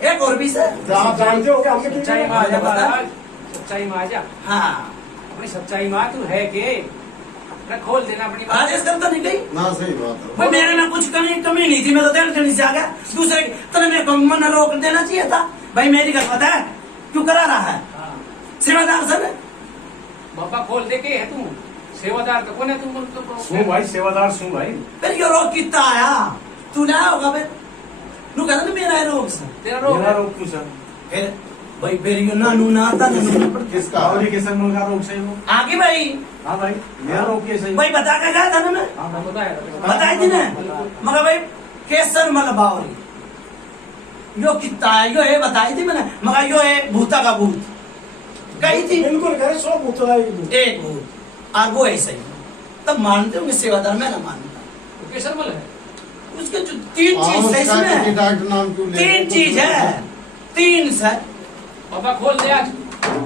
एक और भी सर। आप जानते हो कि हमने क्यों सच्चाई में किया? आ जा महाराज, सच्चाई में आ जा। हाँ अपनी सच्चाई में तू है के ना खोल देना अपनी बात। राजेश करता नहीं गई ना सही बात है। भाई मेरे में कुछ कमी नहीं थी, मैं तो टेंशन से आ गया। दूसरे तरह मेरे को मन रोक देना चाहिए था। भाई मेरी गलत है, क्यों करा रहा है हाँ। सेवादार सर? बाबा खोल दे के है तू सेवादार तो कौन है तू? सुन भाई, सेवादार सुन भाई। फिर ये रोग कितना आया? तू ना होगा फिर तू कहता ना मेरा है रोग सर। तेरा रोग मेरा है। रोग क्यों सर? फिर भाई फिर ये नानू ना आता ना किसका? बावड़ी के संग का रोग सही हो? आगे भाई हाँ भाई, मेरा रोग कैसे? भाई बता के गया था ना मैं, हाँ भाई, बताया बताई थी ना मगर भाई केसर मतलब बावरी यो कितना है, यो है बताई थी मैंने, मगर यो है भूता का भूत कही थी। बिल्कुल कहे, सौ भूत आएगी। एक भूत और वो ऐसा ही तब मानते होंगे सेवादार, मैं ना मानता। केसरमल है उसके जो तीन चीज है इसमें, डॉक्टर नाम क्यों ले? तीन चीज है, तीन सर। बाबा खोल दे आज।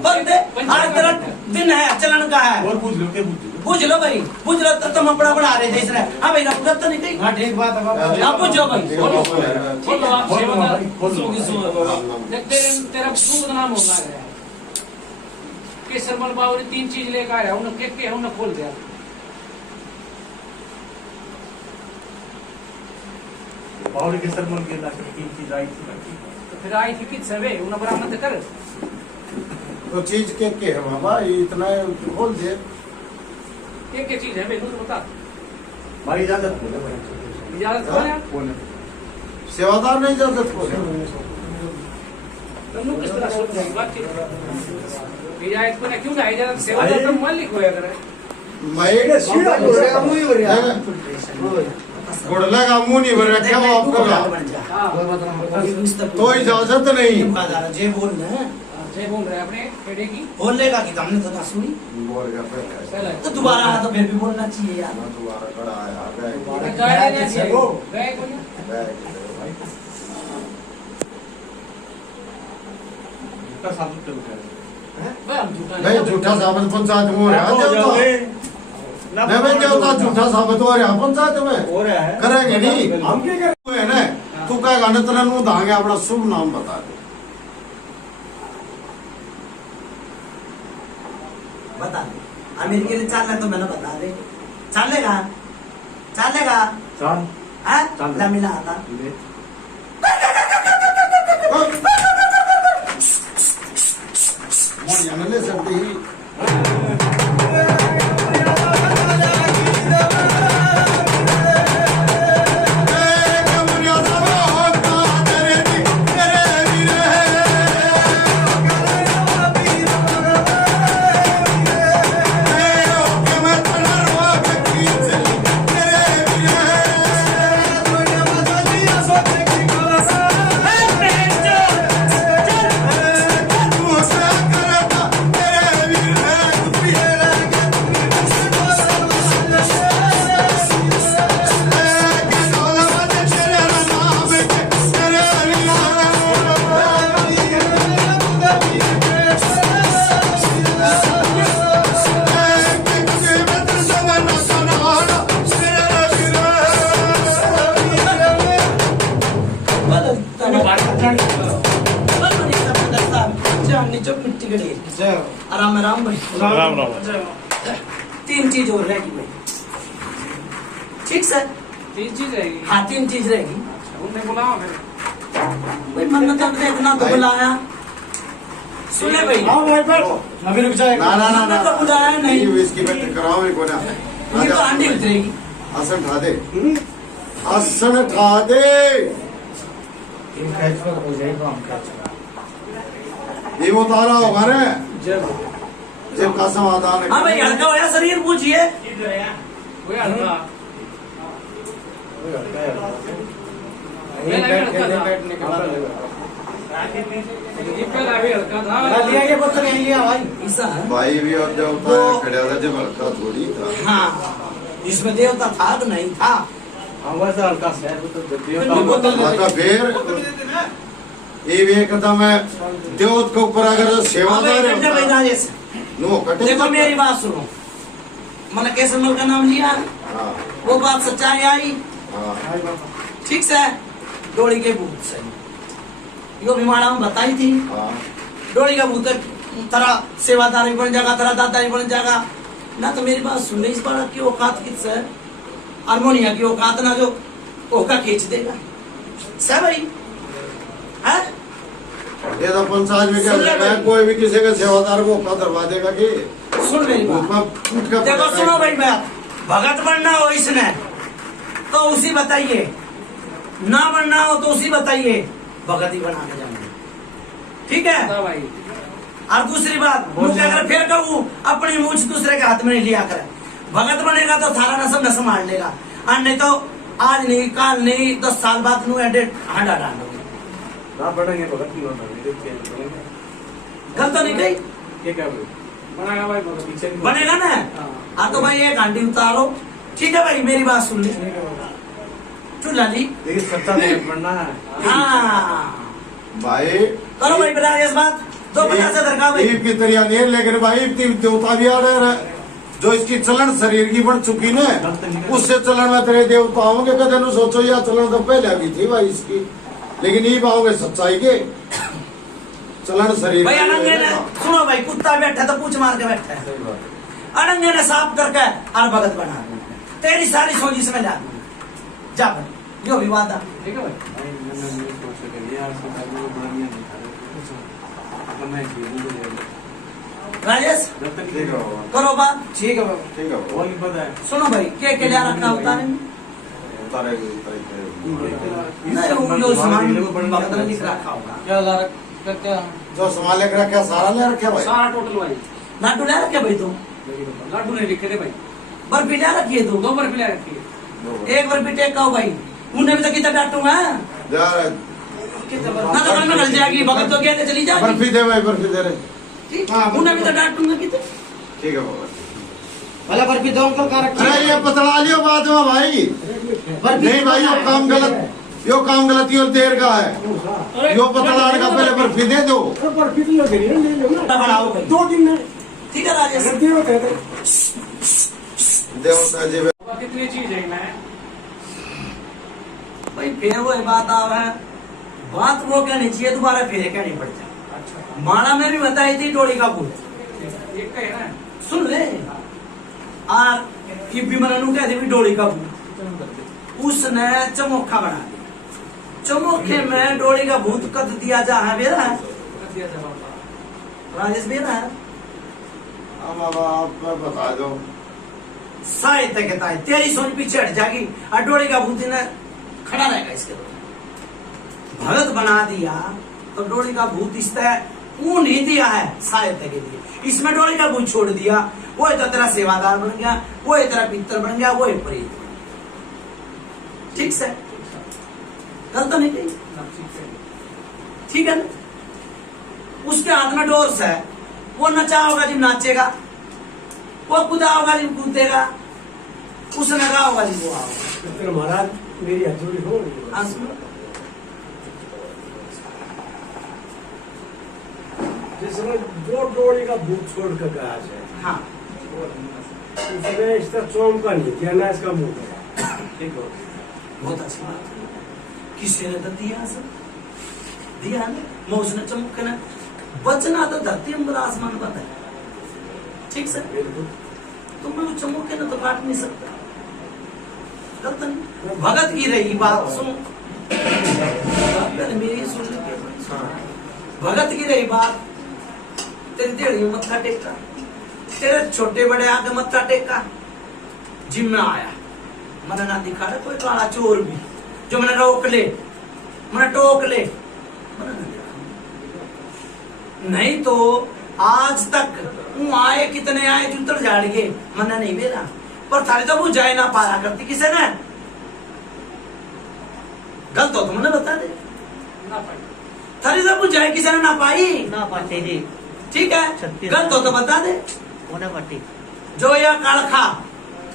बोल दे आज तेरा दिन है चलन का है, और पूछ लो, क्या पूछ लो? पूछ लो भाई, पूछ लो तो तुम अपना बना रहे थे इसलिए। हाँ भाई रब तो नहीं कही। हाँ ठीक बात है बाबा। आप पूछो भाई। खोलो खोलो आप खोलो सेवादार। भाई, खोलो। देख तेरा सूद नाम होना है केसरमल बावरी तीन चीज लेकर आया उन्हें के उन्हें खोल दिया। बावड़ी के सरमन के लाश में तीन चीज आई थी। तो फिर आई थी किस सवे उन्हें बरामद कर। तो चीज के है बाबा, ये इतना खोल दे। एक चीज है मेनू तो बता। भाई इजाजत बोले भाई। इजाजत कौन है? बोले। सेवादार नहीं इजाजत खोले। तुम किस तरह सोच रहे हो बातचीत? इजाजत को ना क्यों ना इजाजत सेवादार तो मालिक होया करे। मैं सीधा बोल रहे हैं, मुंह ही हो रहा है। गुड़ला का मुंह नहीं भर रखा वो आपको का। हाँ तो इजाजत नहीं। जे बोल रहे जय बोल रहे हैं अपने पेड़े की। बोलने का कि हमने तो ना सुनी, बोल गया पहले। पहले तो दोबारा आया तो फिर भी बोलना चाहिए यार। मैं दोबारा खड़ा आया गए। गए नहीं गए कोई उसका साबुत तो उठा है। भाई हम झूठा नहीं झूठा साबित पंचायत में हो रहा है देवता। नहीं भाई देवता झूठा साबित हो रहा है पंचायत में। हो रहा है। करेंगे नहीं। हम क्या करें? तू है ना, तू क्या गाने तरह नु धांगे अपना शुभ नाम बता दे। बता दे अमेरिका ने चाल तो मैंने बता दे चलेगा चलेगा चाल। है लमिला आता मोर ले सकते ही। मिट्टी के ढेर आराम आराम भाई राम राम। तीन चीज और रहेगी भाई ठीक सर तीन चीज रहेगी। हाँ तीन चीज रहेगी उन्हें बुलाओ फिर। भाई मन तब देखना तो बुलाया सुने भाई हाँ भाई बैठो। अभी रुक जाएगा। ना ना ना हमने तो बुलाया नहीं नहीं इसकी बैठक कराओ मेरे को ना। ये तो अंडी उतरेगी आसन ठा दे। आसन ठा दे। ये वो तारा होगा ना जब का समाधान है। हाँ भाई हल्का होया शरीर पूछिए कोई हल्का ये पहला भी हल्का था। ऐसा है भाई भी और जब उतार खड़ा था जब हल्का थोड़ी था। हाँ इसमें देवता था कि नहीं था हाँ वैसा हल्का सा है, वो तो देवता फिर बोतल हाँ तो फिर ये भी एकदम है देवत के ऊपर अगर हाँ भाई सेवादार कटे भाई होता राजेश नो कटे देखो मेरी बात सुनो मैंने कैसे मल का नाम लिया हाँ वो बात सच्चाई आई हाँ ठीक से डोली के भूत से यो भी माड़ा में बताई थी हाँ डोली का भूत तेरा सेवादार भी बन जाएगा तेरा दादा भी बन जाएगा ना। तो मेरी बात सुन ले, इस बार की औकात किस है, हारमोनिया की औकात ना जो ओका खींच देगा सह भाई है। ये तो पंचायत में क्या सुन ले जगह है, भाई। कोई भी किसी के सेवादार को औकात दरवा देगा कि सुन मेरी बात, देखो सुनो भाई बात, भगत बनना हो इसने तो उसी बताइए, ना बनना हो तो उसी बताइए, भगत ही बना के जाएंगे, ठीक है। हाँ भाई और दूसरी बात मुझे अगर फिर कहूँ अपनी मूछ दूसरे के हाथ में नहीं लिया कर, भगत बनेगा तो थारा नसम नसम मार लेगा, और नहीं तो आज नहीं काल नहीं 10 साल बाद नू एडेट हंडा डाल दोगे। ना बढ़ेंगे भगत की होना देखिए गलत तो नहीं कही, ये क्या बोले बनाएगा भाई भगत पीछे नहीं बनेगा ना। हाँ तो भाई एक आंटी उतारो, ठीक है भाई मेरी बात सुन ले चूल्हा ली। देखिए सच्चा भगत बनना है। हाँ भाई करो भाई बता इस बात 250 से दरकार भाई। ईब की तरिया नहीं, लेकिन भाई देवता भी आ रहे हैं जो इसकी चलन शरीर की बन चुकी ना, उससे चलन में तेरे देवता होंगे। कदे नु सोचो या चलन तो पहले भी थी भाई इसकी, लेकिन ईब आओगे सच्चाई के चलन शरीर भाई अनंगे ने सुनो भाई, कुत्ता बैठा तो पूछ मार के बैठा है, अनंगे ने साफ करके और भगत बना दूंगा, तेरी सारी सोच इसमें ला दूंगा, जा भाई यो भी वादा, ठीक है भाई। भाई मैंने नहीं सोच सके यार इसको करने को बनानी नहीं था तो मैं जीवन को जाएगा राजेश जब तक ठीक है बाबा, करो बात। ठीक है बाबा। ठीक है वो बाबा। नहीं पता है सुनो भाई क्या लिया रखा होता है उतारेगी, नहीं वो जो सामान भगत ने लिख रखा होगा, क्या ला रखा क्या जो सामान लेकर रखा सारा ले रखा भाई। सारा टोटल भाई लाडू ले रखे भाई तुम, लड्डू नहीं लिखे थे भाई, बर्फी ले रखी है तुम, 2 बर्फी ले रखी है। एक बर्फी टेक का भाई, उन्हें भी तो कितना डांटूंगा यार ना, तो मन में गल जाएगी, भगत तो कहते चली जाएगी, बर्फी दे भाई, बर्फी दे रहे। ठीक? हाँ, उन्हें भी तो डांटूंगा कितने ठीक है बाबा। भला बर्फी दो अंकल का अरे ये पतला लियो बाद में भाई, नहीं भाई यो काम गलत, यो काम गलती और देर का है, यो पतलाड़ का पहले बर्फी दे दो। बढ़ाओ भाई, 2 दिन में ठीक है राजेश। देवता जी कितनी चीज है मैं भाई फिर वो बात आ रहा है, बात वो कहनी चाहिए दोबारा फिर कहनी पड़ जाए। माड़ा में भी बताई थी डोरी का भूत, एक का है ना सुन ले, और ये भी मनु कहते भी डोरी का भूत, उसने चमोखा बना दिया, चमोखे में डोरी का भूत कद दिया जा है बेरा है दिया था बाबा। राजेश बेरा है अब आप बता दो। साहित्य कहता है तेरी सोच पीछे हट जाएगी और डोरी का भूत ने खड़ा रहेगा इसके ऊपर, भगत बना दिया तो डोरी का भूत इस ऊन ही दिया है साहित्य के लिए, इसमें डोरी का भूत छोड़ दिया, वो तो तेरा सेवादार बन गया, वो तेरा पितर बन गया, वो प्रेत, ठीक से गलत तो नहीं कही, ठीक है ना। उसके हाथ में डोर्स है, वो नचा होगा जब नाचेगा, वो कूदा होगा जब कूदेगा, उसने गा होगा जब वो आओगा। महाराज मेरी हजूरी हो हाँ, सुनो। जिसने जो डोरी का भूत छोड़ कर गया है, हाँ उसने इसका चौम का नहीं किया ना, इसका मुंह का। ठीक हो बहुत अच्छी बात है, किसी ने तो दिया सर, दिया ना, मैं उसने चमक ना बचना तो धरती अंबर आसमान बंद है, ठीक सर, तुम लोग चमक के ना तो काट नहीं सकते, गलत नहीं। भगत की रही बात सुनो, पहले मेरी सुन लीजिए, भगत की रही बात, तेरी टेढ़ी में मत्था टेका, तेरे छोटे बड़े आगे मत्था टेका, जिम में आया, मैंने ना दिखा रहा कोई काला चोर भी जो मैंने रोक ले, मैंने टोक ले, मैंने ना देखा। नहीं तो आज तक वो आए कितने आए जूतर झाड़ के मैंने नहीं बेरा, पर थारे तो वो जाए ना पाया करती किसे ने, गलत हो तो मैंने बता दे, ना पाई थारी तो वो जाए किसी ने ना पाई, ना पाते जी ठीक है, गलत हो तो बता दे। होना पट्टी जो या कालखा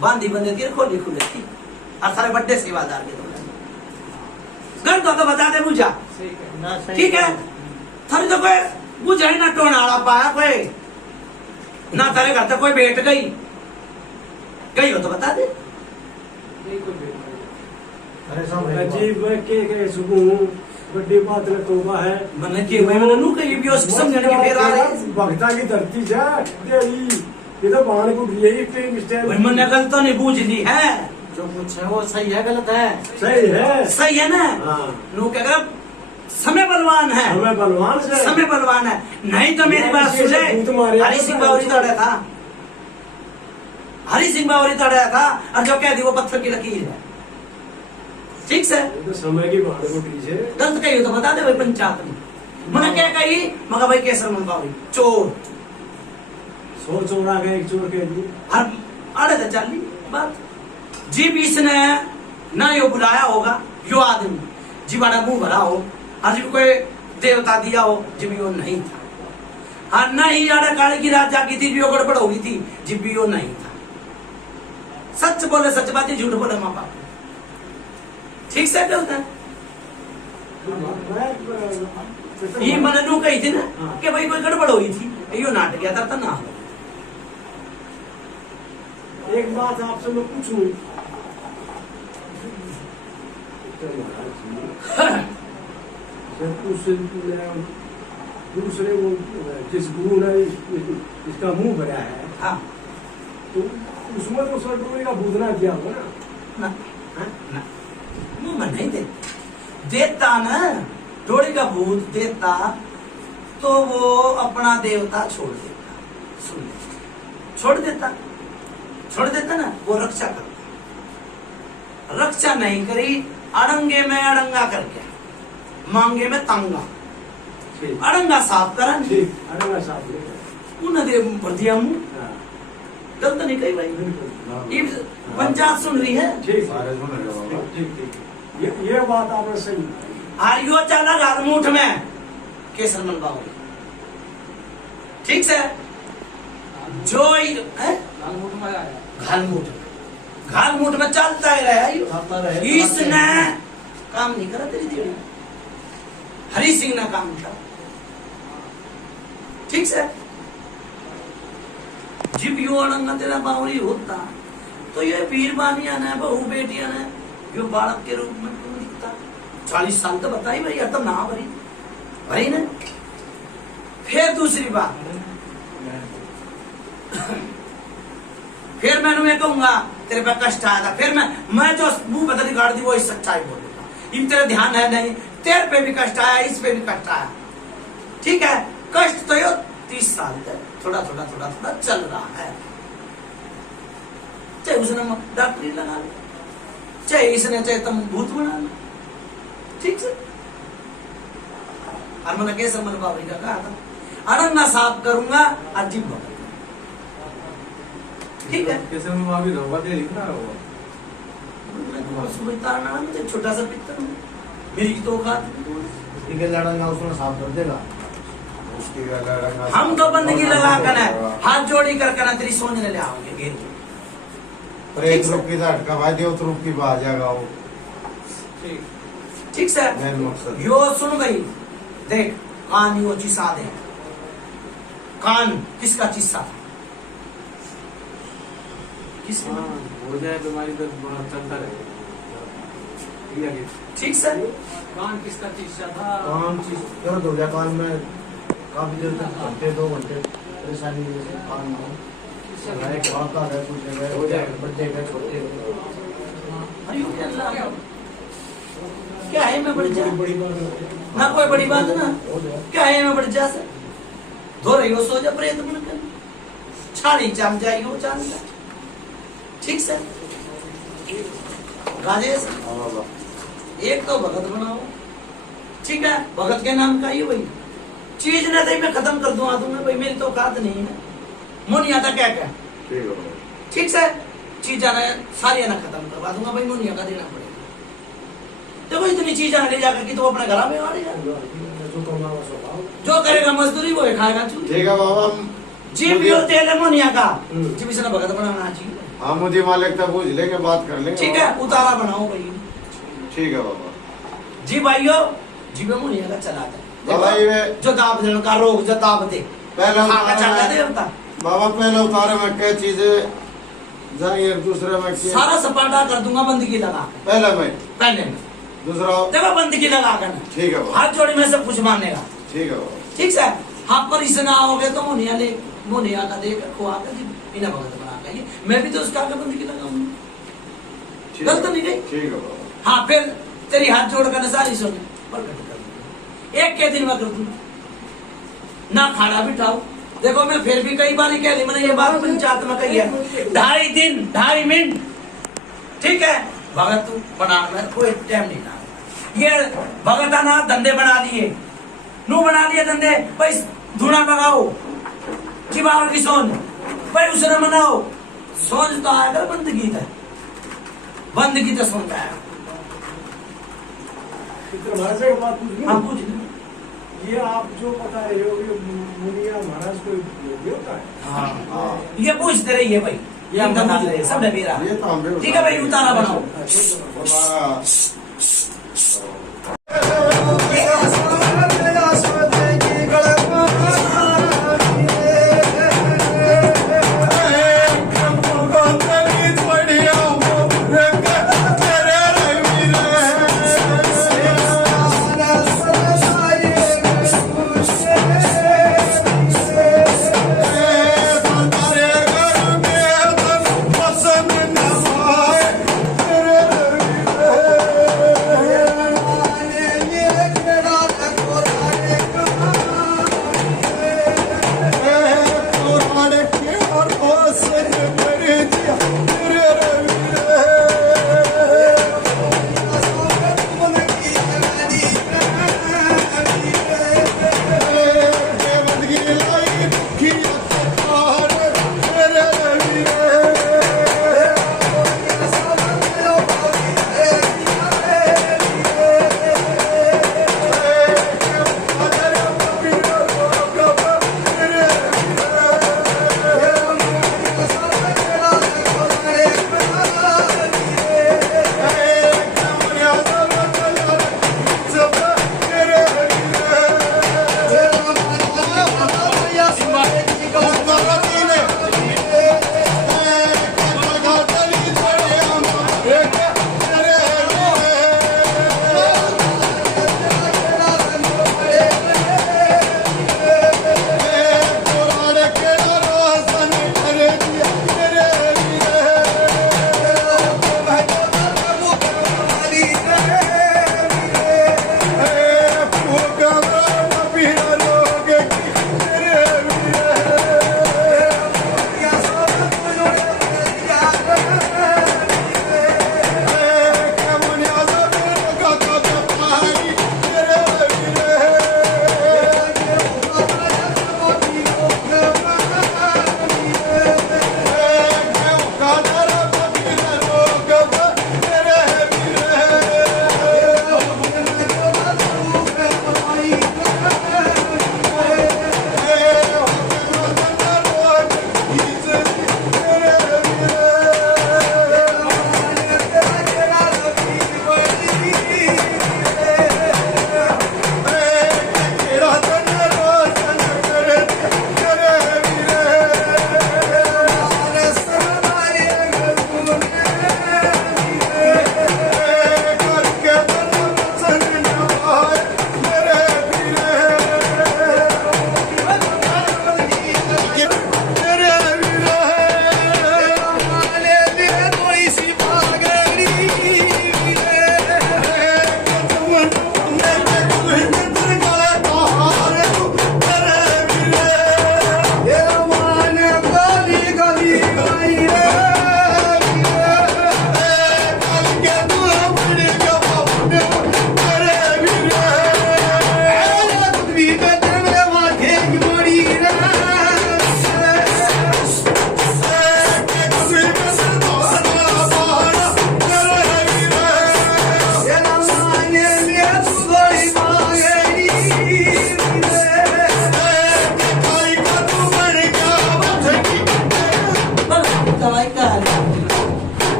बांधी बंदे तीर खोली खुले थी और सारे बड्डे सेवादार के दौरान गलत हो तो बता दे बुझा, सही है ना सही ठीक है। थारी तो कोई बुझा ही ना टोनाड़ा पाया कोई ना, थारे घर तक कोई बैठ गई हो तो बता दे। नहीं कोई बेट नहीं। अरे सब अजीब है के सुबह बड़ी बात में तोबा है मन के हुए मैंने नू कहीं भी उसको समझने की फेर आ रही भक्ता की धरती से ये तो बाण को यही पे मिस्टेक भाई मैंने गलत तो नहीं बूझ ली है जो पूछे वो सही है गलत है? सही है ना हाँ लोग क्या कर समय बलवान है हमें बलवान से समय बलवान है नहीं तो मेरी बात सुन ले हरी सिंह बावरी दौड़ा था हरी सिंह बावरी दौड़ा था और जो कह दी वो पत्थर की लकीर है ठीक से ये तो समय की बाण को पीछे गलत कही हो तो बता दे भाई पंचायत में मैंने क्या कही मगर भाई केसर मन बावरी चोर 100 चोर आ गए एक चोर के लिए हर अड़े तो चल ली बात जीव इसने ना यो बुलाया होगा यो आदमी जीवाड़ा मुंह भरा हो और जीव कोई देवता दिया हो जीव यो नहीं था हाँ नहीं आड़ा काले की रात जागी थी जो गड़बड़ हो गई थी जीव यो नहीं था सच बोले सच बात झूठ बोले माँ बाप ठीक से गलत है ये मैंने नू कही थी ना कि भाई कोई गड़बड़ हुई थी यो नाटक गया था ना एक बात आपसे मैं पूछूं दूसरे वो जिस गुरु ने इसका मुंह भरा है हाँ तो उसमें तो सरडोरी का बूदना किया होगा ना ना मुंह में नहीं देता ना डोरी का भूत देता तो वो अपना देवता छोड़ देता सुन छोड़ देता ना वो रक्षा करता रक्षा नहीं करी अड़ंगे में अड़ंगा करके मांगे में तंगा अड़ंगा साफ करा अड़ंगा साफ उन्हें भर दिया मुंह गलत नहीं कही भाई पंचायत सुन रही है सारे सुन रहे हो बाबा ये बात आपने सही आरियो चला घालमूठ में केसर मन बावरी ठीक से जो लालमुठ में आया घालमूठ में चलता ही रहा इसने काम नहीं करा तेरी देवी हरी सिंह ने काम किया ठीक से जिब यो अड़ंगा तेरा बावरी होता तो ये वीर बानिया ने बहू बेटिया ने यो बालक के रूप में क्यों दिखता 40 साल तो बताई भाई तो ना भरी ने फिर दूसरी बात फिर मैंने ये कहूंगा तेरे पे कष्ट आया था फिर मैं जो मुंह बदल गाड़ दी वो इस सच्चाई बोल देता इन तेरे ध्यान है नहीं तेरे पे भी कष्ट आया इस पे भी कष्ट आया ठीक है कष्ट तो यो 30 साल तक थोड़ा चल रहा है चाहे उसने डॉक्टरी लगा लो चाहे इसने चाहे तुम भूत बना लो ठीक से और मैंने कैसे मन बाबरी का कहा था अड़ंगा साफ करूंगा अजीब बना ठीक है कैसे में वहां भी धोखा दे लिखना होगा छोटा सा पित्तर मेरी की तो औकात ठीक है लड़ंगा उसमें साफ कर देगा उसकी लड़ंगा हम तो बंदगी लगा कर हाथ जोड़ी कर तेरी सोचने ले आओगे घेर प्रेत रूप की झटका भाई देवत रूप की बात जाएगा वो ठीक से मेन मकसद यो सुन गई देख कान यो चिसा दे कान किसका चिस्सा था किसका हो जाए तुम्हारी तो बहुत चलता रहेगा ठीक से कान किसका चीज था? काम चीज दर्द हो गया कान में काफी देर तक घंटे 2 घंटे परेशानी की वजह से कान में खाता है कुछ जगह हो जाए बच्चे का छोटे क्या है मैं बड़ी जा बड़ी बात ना कोई बड़ी बात ना क्या है मैं बड़ी जा से धो रही हो सो जा प्रेत मन कर छाड़ी जम जाएगी वो जान जा ठीक से राजेश एक तो भगत बनाओ ठीक है भगत के नाम का ही भाई चीज न दे मैं खत्म कर दूंगा दूंगा भाई मेरी तो औकात नहीं है मुनिया था क्या क्या ठीक से चीज आना सारी आना खत्म करवा दूंगा भाई मुनिया का देना पड़ेगा देखो इतनी चीज आने ले जाकर कि तो अपने घर में आ जो करेगा मजदूरी वो खाएगा ठीक है बाबा जी भी होते हैं मुनिया का जी भी से भगत बनाना चाहिए हाँ मुझे मालिक तक पूछ लेंगे बात कर लेंगे ठीक है उतारा बनाओ भाई ठीक है बाबा जी भाइयों जी में मुनिया का चला बाबा ये जो दाब देने का रोग जो दाब दे पहला चला दे होता बाबा पहले उतारे में क्या चीजें जाएंगे एक दूसरे में सारा सपाटा कर दूंगा बंदगी लगा पहले में पहले में दूसरा देखो बंदगी लगा कर ना। ठीक है बाबा, हाथ जोड़ी में सब कुछ मानने का। ठीक है बाबा। ठीक सर, हाँ पर इसे ना आओगे तो मोनिया का देकर खुआ कर जी बिना भगत बना के मैं भी तो उसका आगे बंदगी लगाऊंगी। ठीक गलत है, नहीं गई? ठीक है बाबा। हाँ फिर तेरी हाथ जोड़ कर सारी सुन प्रकट कर दूंगा। एक के दिन में कर दूंगा ना खाना बिठाओ। देखो मैं फिर भी कई बार कह दी मैंने ये बात पंचायत में कही है, 2.5 दिन 2.5 मिनट ठीक है भगत तू बना में कोई टाइम नहीं था। ये भगत ना धंधे बना दिए, नू बना दिए धंधे भाई, धुना लगाओ चिबावर की सोन भाई उसने मनाओ, सोच तो आया कर बंदगी था, बंदगी तो सुनता है। पितर महाराज से एक बात पूछ हम लूं? पूछ ये आप जो बता रहे हो ये मुनिया महाराज को योग्य होता है? हाँ हाँ, ये पूछते रहिए भाई, ये हम बता रहे हैं सब है मेरा। ये तो हम भी ठीक है भाई उतारा बनाओ। हमारा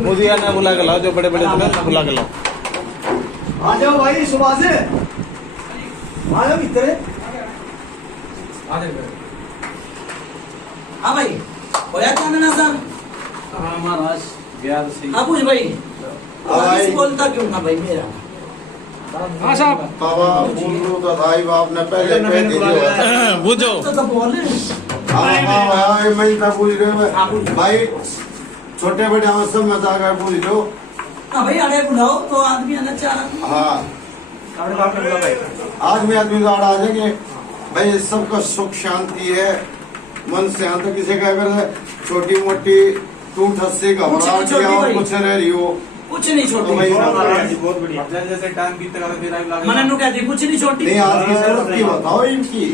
मुझे ना बुला के लाओ, जो बड़े बड़े ना बुला के लाओ। आ जाओ भाई सुबह से आ जाओ इतने। हाँ भाई होया क्या ना सर? हाँ महाराज ब्याह सही। हाँ पूछ भाई तो बोलता क्यों ना भाई मेरा हाँ साहब बाबा बोल लो तो भाई बाप ने पहले कह दिया बुझो तो बोले हाँ मैं तो पूछ रहे हो भाई छोटे बड़े हम सब मजाक है पूछ लो हाँ भाई अरे बुलाओ तो आदमी आना चाह रहा हाँ साढ़े बाप ने बोला भाई आज में आदमी गाड़ आ जाएंगे भाई सबका सुख शांति है मन शांत किसी का अगर छोटी मोटी टूट हस्सी घबराहट या और कुछ रह रही हो कुछ नहीं तो छोटी भाई बहुत बढ़िया जैसे जैसे टाइम बीतता है फिर लाग मैंने नु कहती कुछ नहीं छोटी नहीं आज की जरूरत की बताओ इनकी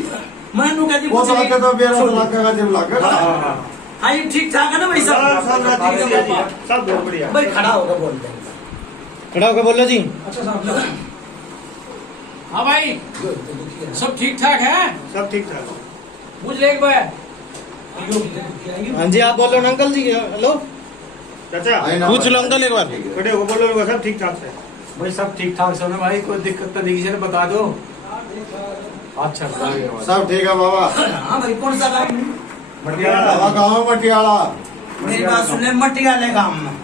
मैंने नु कहती वो कुछ तो नहीं आके तो बेरा छोटी। लाख का जब लाख का हाँ ये ठीक ठाक है ना भाई सब सब बहुत बढ़िया भाई खड़ा होकर बोल दे खड़ा होकर बोलो जी। अच्छा साहब हाँ भाई सब ठीक ठाक है सब ठीक ठाक पूछ ले एक बार हाँ जी आप बोलो ना अंकल जी। हेलो चाचा पूछ लो अंकल एक बार। खड़े होकर बोलो लोग सब ठीक ठाक से भाई सब ठीक ठाक से ना भाई कोई दिक्कत तो नहीं किसी ने बता दो अच्छा बता गया सब ठीक है बाबा हाँ भाई कौन सा काम बाबा गाँव मटियाला मेरी बात सुन ले मटियाले गांव में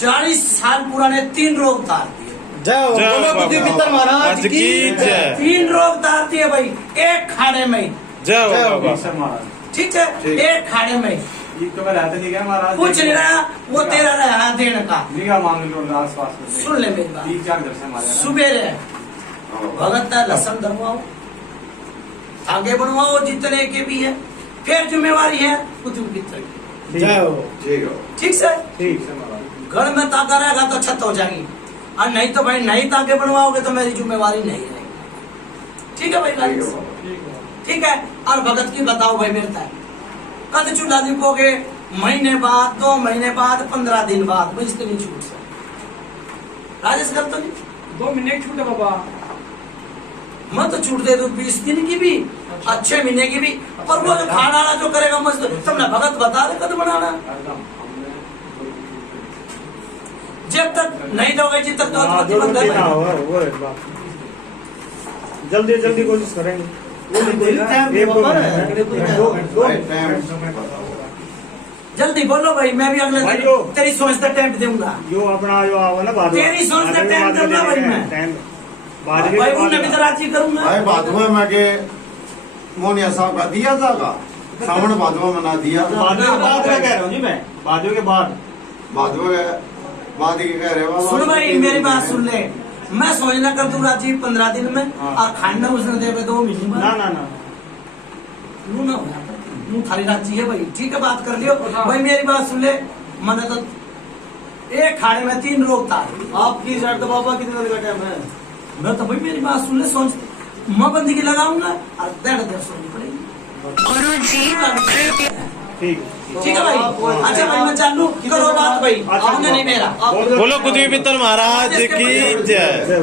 40 साल पुराने 3 रोग तार दिए जाओ बोलो बुद्धि पितर महाराज की जय। 3 रोग तार दिए भाई एक खाड़े में जाओ बाबा। सर महाराज ठीक है एक खाड़े में ये तो मैं रहते नहीं गया महाराज कुछ नहीं रहा वो तेरा रहा देने का निगाह मांग लो आस पास में सुन ले मेरी बात 3-4 घर से हमारे सुबेरे भगत का लसन धरवाओ आगे बनवाओ जितने के भी है फिर जिम्मेवारी है कुतुब पितर की जाओ ठीक है ठीक से ठीक है महाराज घर में ताका रहेगा तो छत हो जाएगी और नहीं तो भाई नहीं ताके बनवाओगे तो मेरी जिम्मेवारी नहीं रहेगी ठीक है भाई ठीक है गाइस? बाबा। ठीक है और भगत की बताओ भाई मेरे तक कद चूल्हा दीपोगे महीने बाद 2 महीने बाद 15 दिन बाद बस इतनी छूट से राजेश कर तो नहीं 2 महीने की छूट है बाबा मैं तो छूट दे दूं 20 दिन की भी अच्छे महीने की भी पर वो जो खाना वाला जो करेगा मस्त तुमने भगत बता दे कद बनाना जब तक नहीं दोगे जब तक तो हाँ, अधमति बंद जल्दी ना है हो, वो है बात। जल्दी जल्दी कोशिश करेंगे एक दो दो भाई टाइम बताओ जल्दी बोलो भाई मैं भी अगले भाई दिन यो। तेरी सोचते टाइम दूंगा जो अपना जो आओ ना बाद तेरी सोच से टाइम दूंगा भाई मैं भाई उन्हें भी तो राजी करूंगा भाई बादवा में के मोनिया साहब का दिया था का श्रावण बादवा में ना दिया था बाद के बाद का कह रहा हूँ जी मैं बाद के बाद बादवा बाद ही कह रहे बाबा सुन भाई मेरी बात सुन ले मैं सोचना कर दूं राजी 15 दिन में हाँ। और खाना उसने दे 2 महीने में ना ना ना नू ना होना नू थारी राजी है भाई ठीक है बात कर लियो भाई मेरी बात सुन ले मैंने तो एक खाने में 3 रोग था आपकी साइड तो बाबा कितने दिन का टाइम है? मैं तो भाई मेरी बात सुन ले सोच मैं बंदी की लगाऊंगा और 1.5 सोनी पड़ेगी ठीक ठीक है भाई अच्छा भाई मैं चालू करो बात भाई अच्छा, आऊंगा नहीं मेरा बोलो बोलो कुतुब पितर महाराज की जय। जय